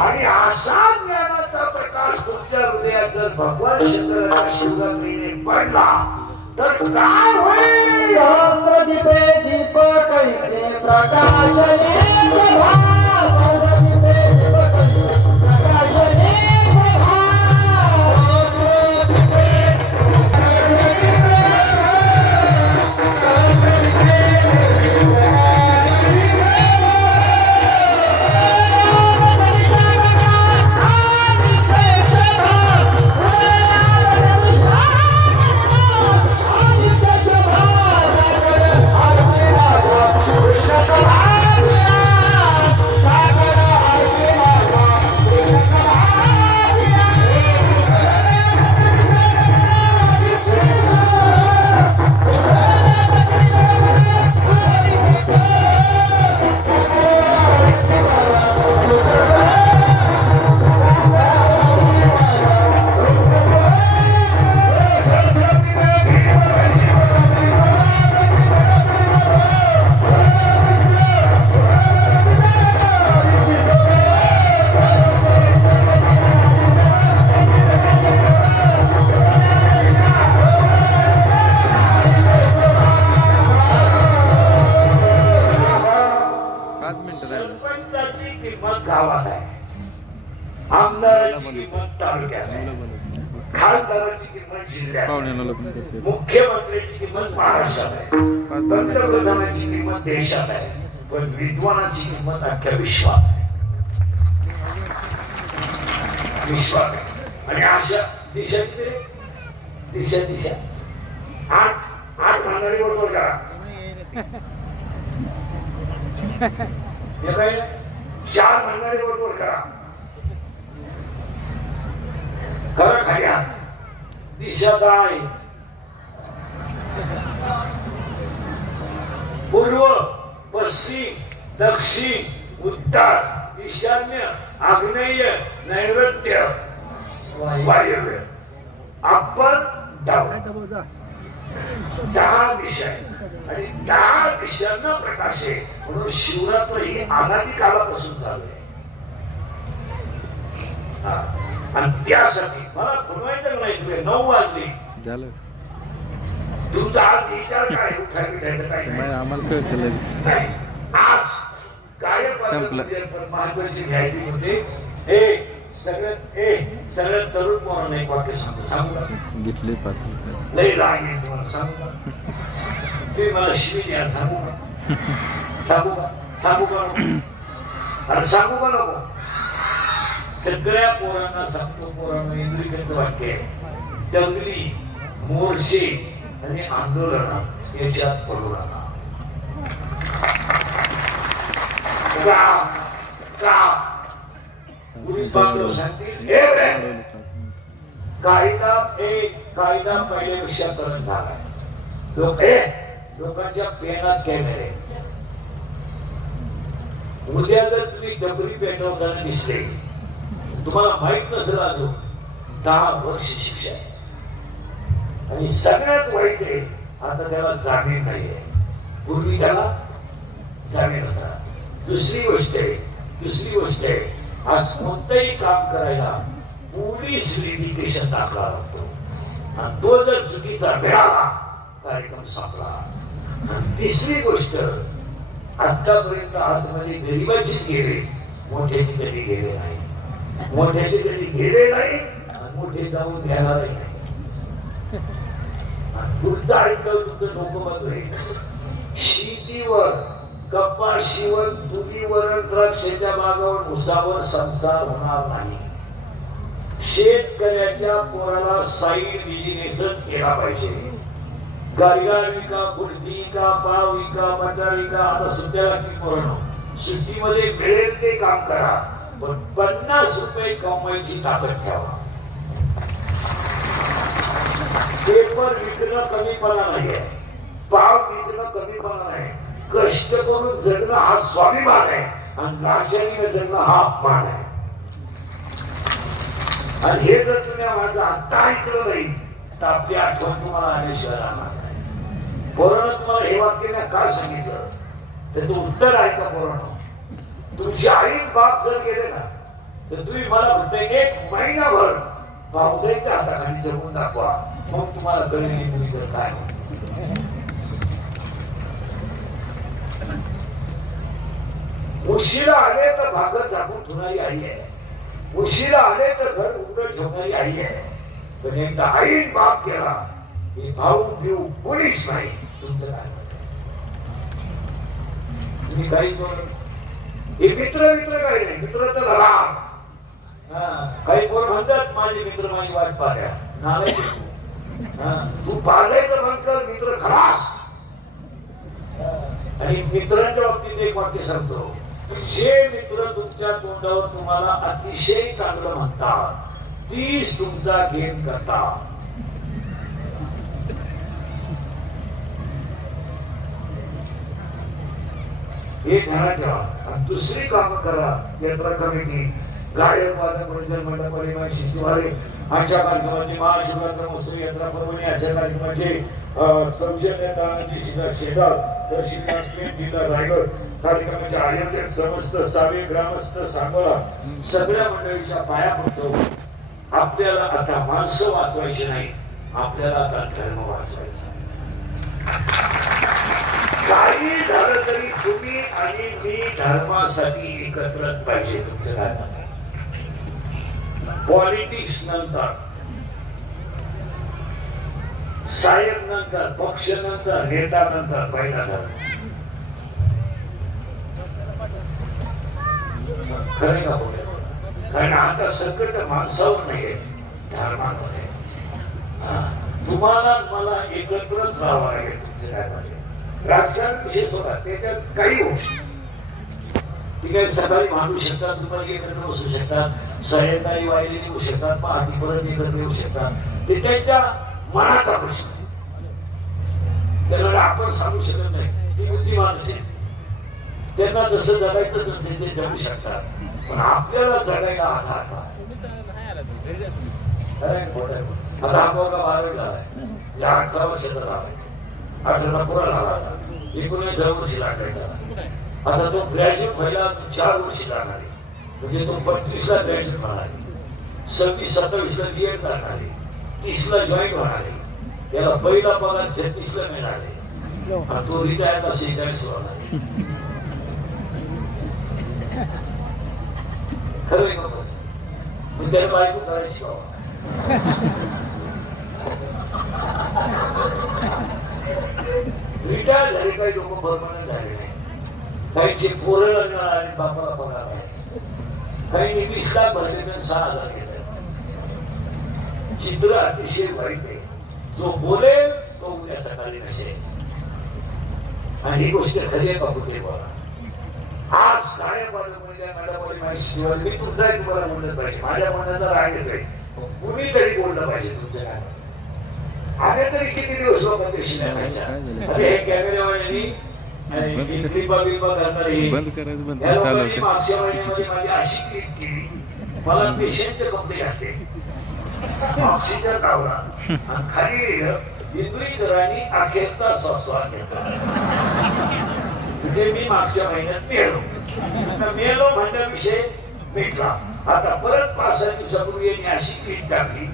आणि असा ज्ञानाचा प्रकाश तुमच्या हृदयात जर भगवान शंकराच्या शिवरात्रीने पडला तर काय होईल? दीपे दीप कैसे प्रकाशने प्रभा, दीपे दीप कैसे प्रकाशने प्रभा, सरपंचाची किंमत गावात आहे, आमदाराची किंमत तालुक्यात आहे, खासदाराची किंमत जिल्ह्यात आहे, पाहुण्याला लग्न करते. मुख्यमंत्र्याची किंमत महाराष्ट्रात आहे, पंतप्रधानाची किंमत देशात आहे, पण विद्वानाची किंमत अख्ख्या विश्वात आहे. विश्वात आहे. आणि अशा दिशा दिशा दिशा आठ मानणारी बरोबर करा. हे काय 4 मानणारी बरोबर करा. खरं खऱ्या दिशा काय? पूर्व, पश्चिम, दक्षिण, उत्तर, ईशान्य, आग्नेय, नैऋत्य, वायव्य, अप्पर डाऊन. 10 दिशा आहेत आणि 10 दिशांना प्रकाश आहे. म्हणून शिवरात्र ही अनादी कालापासून चालू आहे. आणि त्यासाठी मला खुणवायचं नाही. तुझे 9 वाजले झालं तुमचा आज विचार काय उठाय बिठायचं काही नाही. आम्हाला कळतं नाही. आज संपलं. महत्वाची घ्यायची होते. सगळ्यात तरुण पोरांना एक वाक्य सांगू का? घेतले 5 मिनिटं. लई राग येईल तुम्हाला सांगू का? तुम्ही मला शिवी द्या सांगू का? सांगू का नको? अरे सांगू का नको? सगळ्या पोरांना सांगतो. पोरांना इंद्रिकेचं वाक्य आहे, दंगली, मोर्चे आणि आंदोलना याच्यात पडू नका. पोलीस बांधव सांगतील कायदा पहिल्यापेक्षा कडक झालाय. लोकांच्या पेनात कॅमेरे. उद्या जर तुम्ही डबरी पेटवताना दिसले, तुम्हाला माहित नसेल अजून 10 वर्ष शिक्षा आहे. आणि सगळ्यात वाईट आहे आता त्याला जामीन नाही आहे. पूर्वी त्याला जामीन होता. दुसरी गोष्ट आहे आज कोणतंही काम करायला पोलीस लिमिटेशन टाकावा लागतो. आणि तो जर चुकीचा मिळाला कार्यक्रम संपला. आणि तिसरी गोष्ट, आतापर्यंत आतमध्ये गरीबाचीच गेले, मोठ्याची कधी गेले नाही. मोठ्याचे कधी गेले नाही आणि मोठे जाऊन घेणारही नाही. पुढचं ऐकलं तुमचं डोकं बंद होईल. शेतीवर, कपाशीवर, तुरीवर, द्राक्षाच्या बागावर, ऊसावर संसार होणार नाही. शेतकऱ्याच्या पोराला साईड बिझनेसच केला पाहिजे. गायला विका, कुर्ती विका, पाव विका, मटार विका. आता सुट्ट्या लागतील पोरांनो, सुट्टीमध्ये मिळेल ते काम करा, पण 50 रुपये कमवायची ताकद ठेवा. पेपर विकणं कमीपणा नाही आहे, पाव विकणं कमीपणा नाही. कष्ट करून जगणं हा स्वाभिमान आहे आणि लाचारीने जगणं हा अपमान आहे. आणि हे जर तुम्ही माझं आता ऐकलं नाही तर आपली आठवण तुम्हाला आल्याशिवाय राहणार नाही. पोरानं तुम्हाला हे वाक्य काय सांगितलं? त्याचं उत्तर आहे का पोरांनो? तुमची आई बाप जर गेले ना तर तुम्ही मला म्हणते एक महिनाभर भाऊजाईच्या हाताखाली जगून दाखवा, मग तुम्हाला कळेल तुम्ही तर काय होतं. उशिरा आले तर भाकर झाकून ठेवणारी आई आहे, उशिरा आले तर घर उघडं ठेवणारी आई आहे. पण एकदा आईन बाप केला हे भाऊ बिऊ कोणीच नाही. तुमचं काय मत आहे? तुम्ही काही हे मित्र मित्र काही नाही, मित्र तर राम. काही कोण म्हणतात माझे मित्र माझी वाट पाहत्या, नालायक तू. तू पाहायचं म्हणतात मित्र खलास. आणि मित्रांच्या बाबतीत एक वाक्य सांगतो, जे मित्र तुमच्या तोंडावर तुम्हाला अतिशय चांगलं म्हणतात तीच तुमचा गेम करतात. हे ध्यानात ठेवा. आणि दुसरी काम करा. यात्रा कमिटी, गायक वादक मंडळ मंडळ शिष्टवाले आजच्या कार्यक्रमाचे महाशिवरात्र महोत्सव यात्रा पर्वणी आजच्या कार्यक्रमाचे जिल्हा रायगड कार्यक्रमाचे आयोजक समस्त सावे ग्रामस्थ सांगोला सगळ्या मंडळीच्या पाया पडतो. आपल्याला आता माणसं वाचवायची नाही, आपल्याला आता धर्म वाचवायचा. काही झालं तरी तुम्ही आणि मी धर्मासाठी एकत्रच पाहिजे. तुमचं काय मत आहे? पॉलिटिक्स नंतर, साहेब नंतर, पक्ष नंतर, नेता नंतर, पहिला धर्म. खरे का बोलले? कारण आता संकट माणसावर नाहीये, धर्मावर आहे. तुम्हाला मला एकत्रच राहावं लागेल. तुमचं काय मत आहे? राजकारण विशेष होता त्याच्यात काही होऊ शकत. ती काही सकाळी मांडू शकतात, दुपारी एकत्र बसू शकतात, सायंकाळी वाहिलेली येऊ शकतात, पहाटी परत एकत्र येऊ शकतात. ते त्यांच्या मनाचा प्रश्न आहे, त्याला आपण सांगू शकत नाही. ती बुद्धिमान असेल, त्यांना जसं जगायचं तसं ते जगू शकतात. पण आपल्याला जगायला आधार काय? आता हा पोरगा 12वी झालाय, या 18 वर्षाचा झालाय, 18 पुरा झाला आता, 19 वर्षी लागले. आता तो ग्रॅज्युएट व्हायला 4 वर्षी लागणार आहे. म्हणजे तो 35ला ग्रॅज्युएट होणार आहे, 26-27ला बीएड लागणार आहे, 30ला जॉईन होणार आहे. याला पहिला पगार 36ला मिळणार आहे आणि तो रिटायरला 46 होणार आहे. खरं आहे का? मग त्याला बायको करायची का? रिटायर झाले काही लोक परमनंट झाले नाही. काहीचे पोरं लागणार आणि बापाला पगार आहे. काही 20 लाख भरले तर 6,000 घेतात. चित्र अतिशय वाईट आहे. जो बोलेल तो उद्या सकाळी नसेल. आणि ही गोष्ट खरी आहे का खोटी? बोला. आज काय मी तुमचाही तुम्हाला बोललं पाहिजे. माझ्या मनाला राग येतोय, कुणी तरी बोललं पाहिजे. तुमचं काय आम्ही तरी किती दिवस लोकांनी शिकायच्या. हे कॅमेरावाल्यांनी मागच्या महिन्यामध्ये माझी अशी क्लिक केली, मला पेशंटचे कपडे घातले, ऑक्सिजन लावला आणि खाली लिहिलं इंदुरीकरांनी अखेरचा श्वास घेतला. म्हणजे मी मागच्या महिन्यात मेलो म्हणण्याविषयी भेटला. आता परत 5-6 दिवसापूर्वी यांनी अशी क्लिक टाकली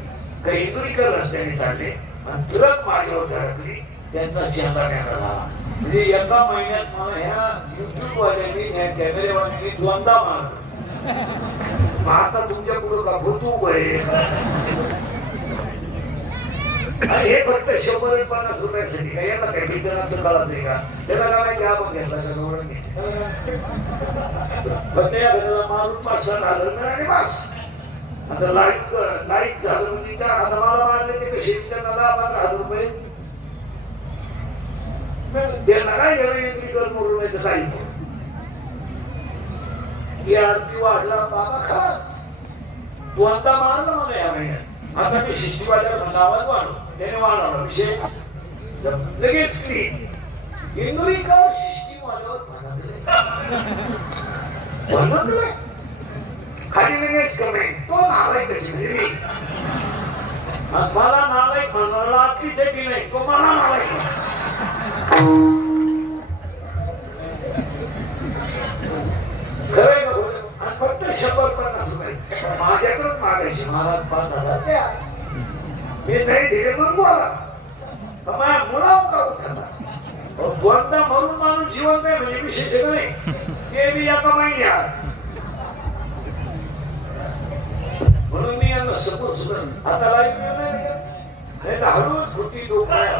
का इंदुरीकर रस्त्याने चालले आणि तुरंत माझ्यावर धडकली, त्यांचा चेहरा वेगळा झाला. म्हणजे एका महिन्यात मला ह्या युट्यूब वाल्यांनी, ह्या कॅमेरेवाल्यांनी 2दा मारलं. मग आता तुमच्या पुढे का भूत उभं आहे? हे फक्त 150 रुपयासाठी काय? याला काय विचारांचं कळत नाही का? त्याला काय माहिती आपण घेतला का? गवळण फक्त या घराला मारून 5-7,000 मिळाले बस. आता लाईट झालं म्हणजे त्या आता मला मारले ते कसे? त्यांना 10-15,000 रुपये त्यांना काय घेणं मोडून नाही तर काही. आरती वाढला बाबा खास 2दा मारला मला या महिन्यात. आता मी शिष्टीवाल्यावर नावाच वाढव, त्याने वाढवला विषय लगेच क्लीन. इंदुरीकर शिष्टीवाल्यावर म्हणत खाली लगेच कमी तो नालायक कशी मी मला नालायक म्हणला अतिशय की नाही, तो मला नालायक आता उठणार दोनदा म्हणून माणूस जिवंत आहे म्हणजे विशेष नाही ते मी एका महिन्यात म्हणून मी यांना सपोज सुद्धा आता लाईव्ह नाही का हळूच होती डोकाया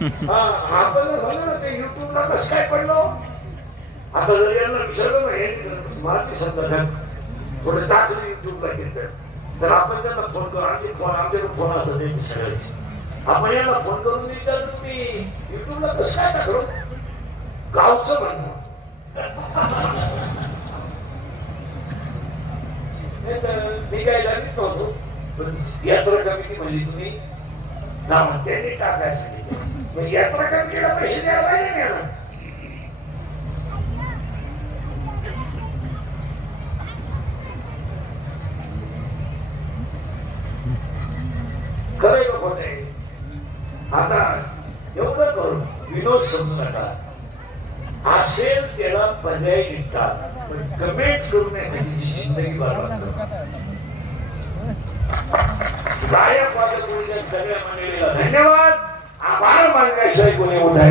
आपण म्हणलं ना ते युट्यूबला कसं काय पडलो आता जर यांना विचारलं ना हे माहिती संदर्भात थोडे टाकले युट्यूबला घेतात तर आपण त्यांना फोन करू आमच्याकडे फोन असं नाही सगळ्याच आपण यांना फोन करून विचार तुम्ही युट्यूबला कसं काय टाकलो गावचं म्हणणं मी काय जाणीत नव्हतो पण यात्रा कमिटी म्हणजे तुम्ही ना त्यांनी टाकायसाठी यात्रा कमिटीला पैसे द्यायला पाहिजे ना खरंय का खोट आहे आता एवढं करून विनोद समजू नका असेल त्याला पर्याय निघतात पण कमेंट करू नये त्याची जिंदगी बरबाद गायक वादक सगळ्या मंडळीला धन्यवाद आभार मानण्याशिवाय कोणी उठाय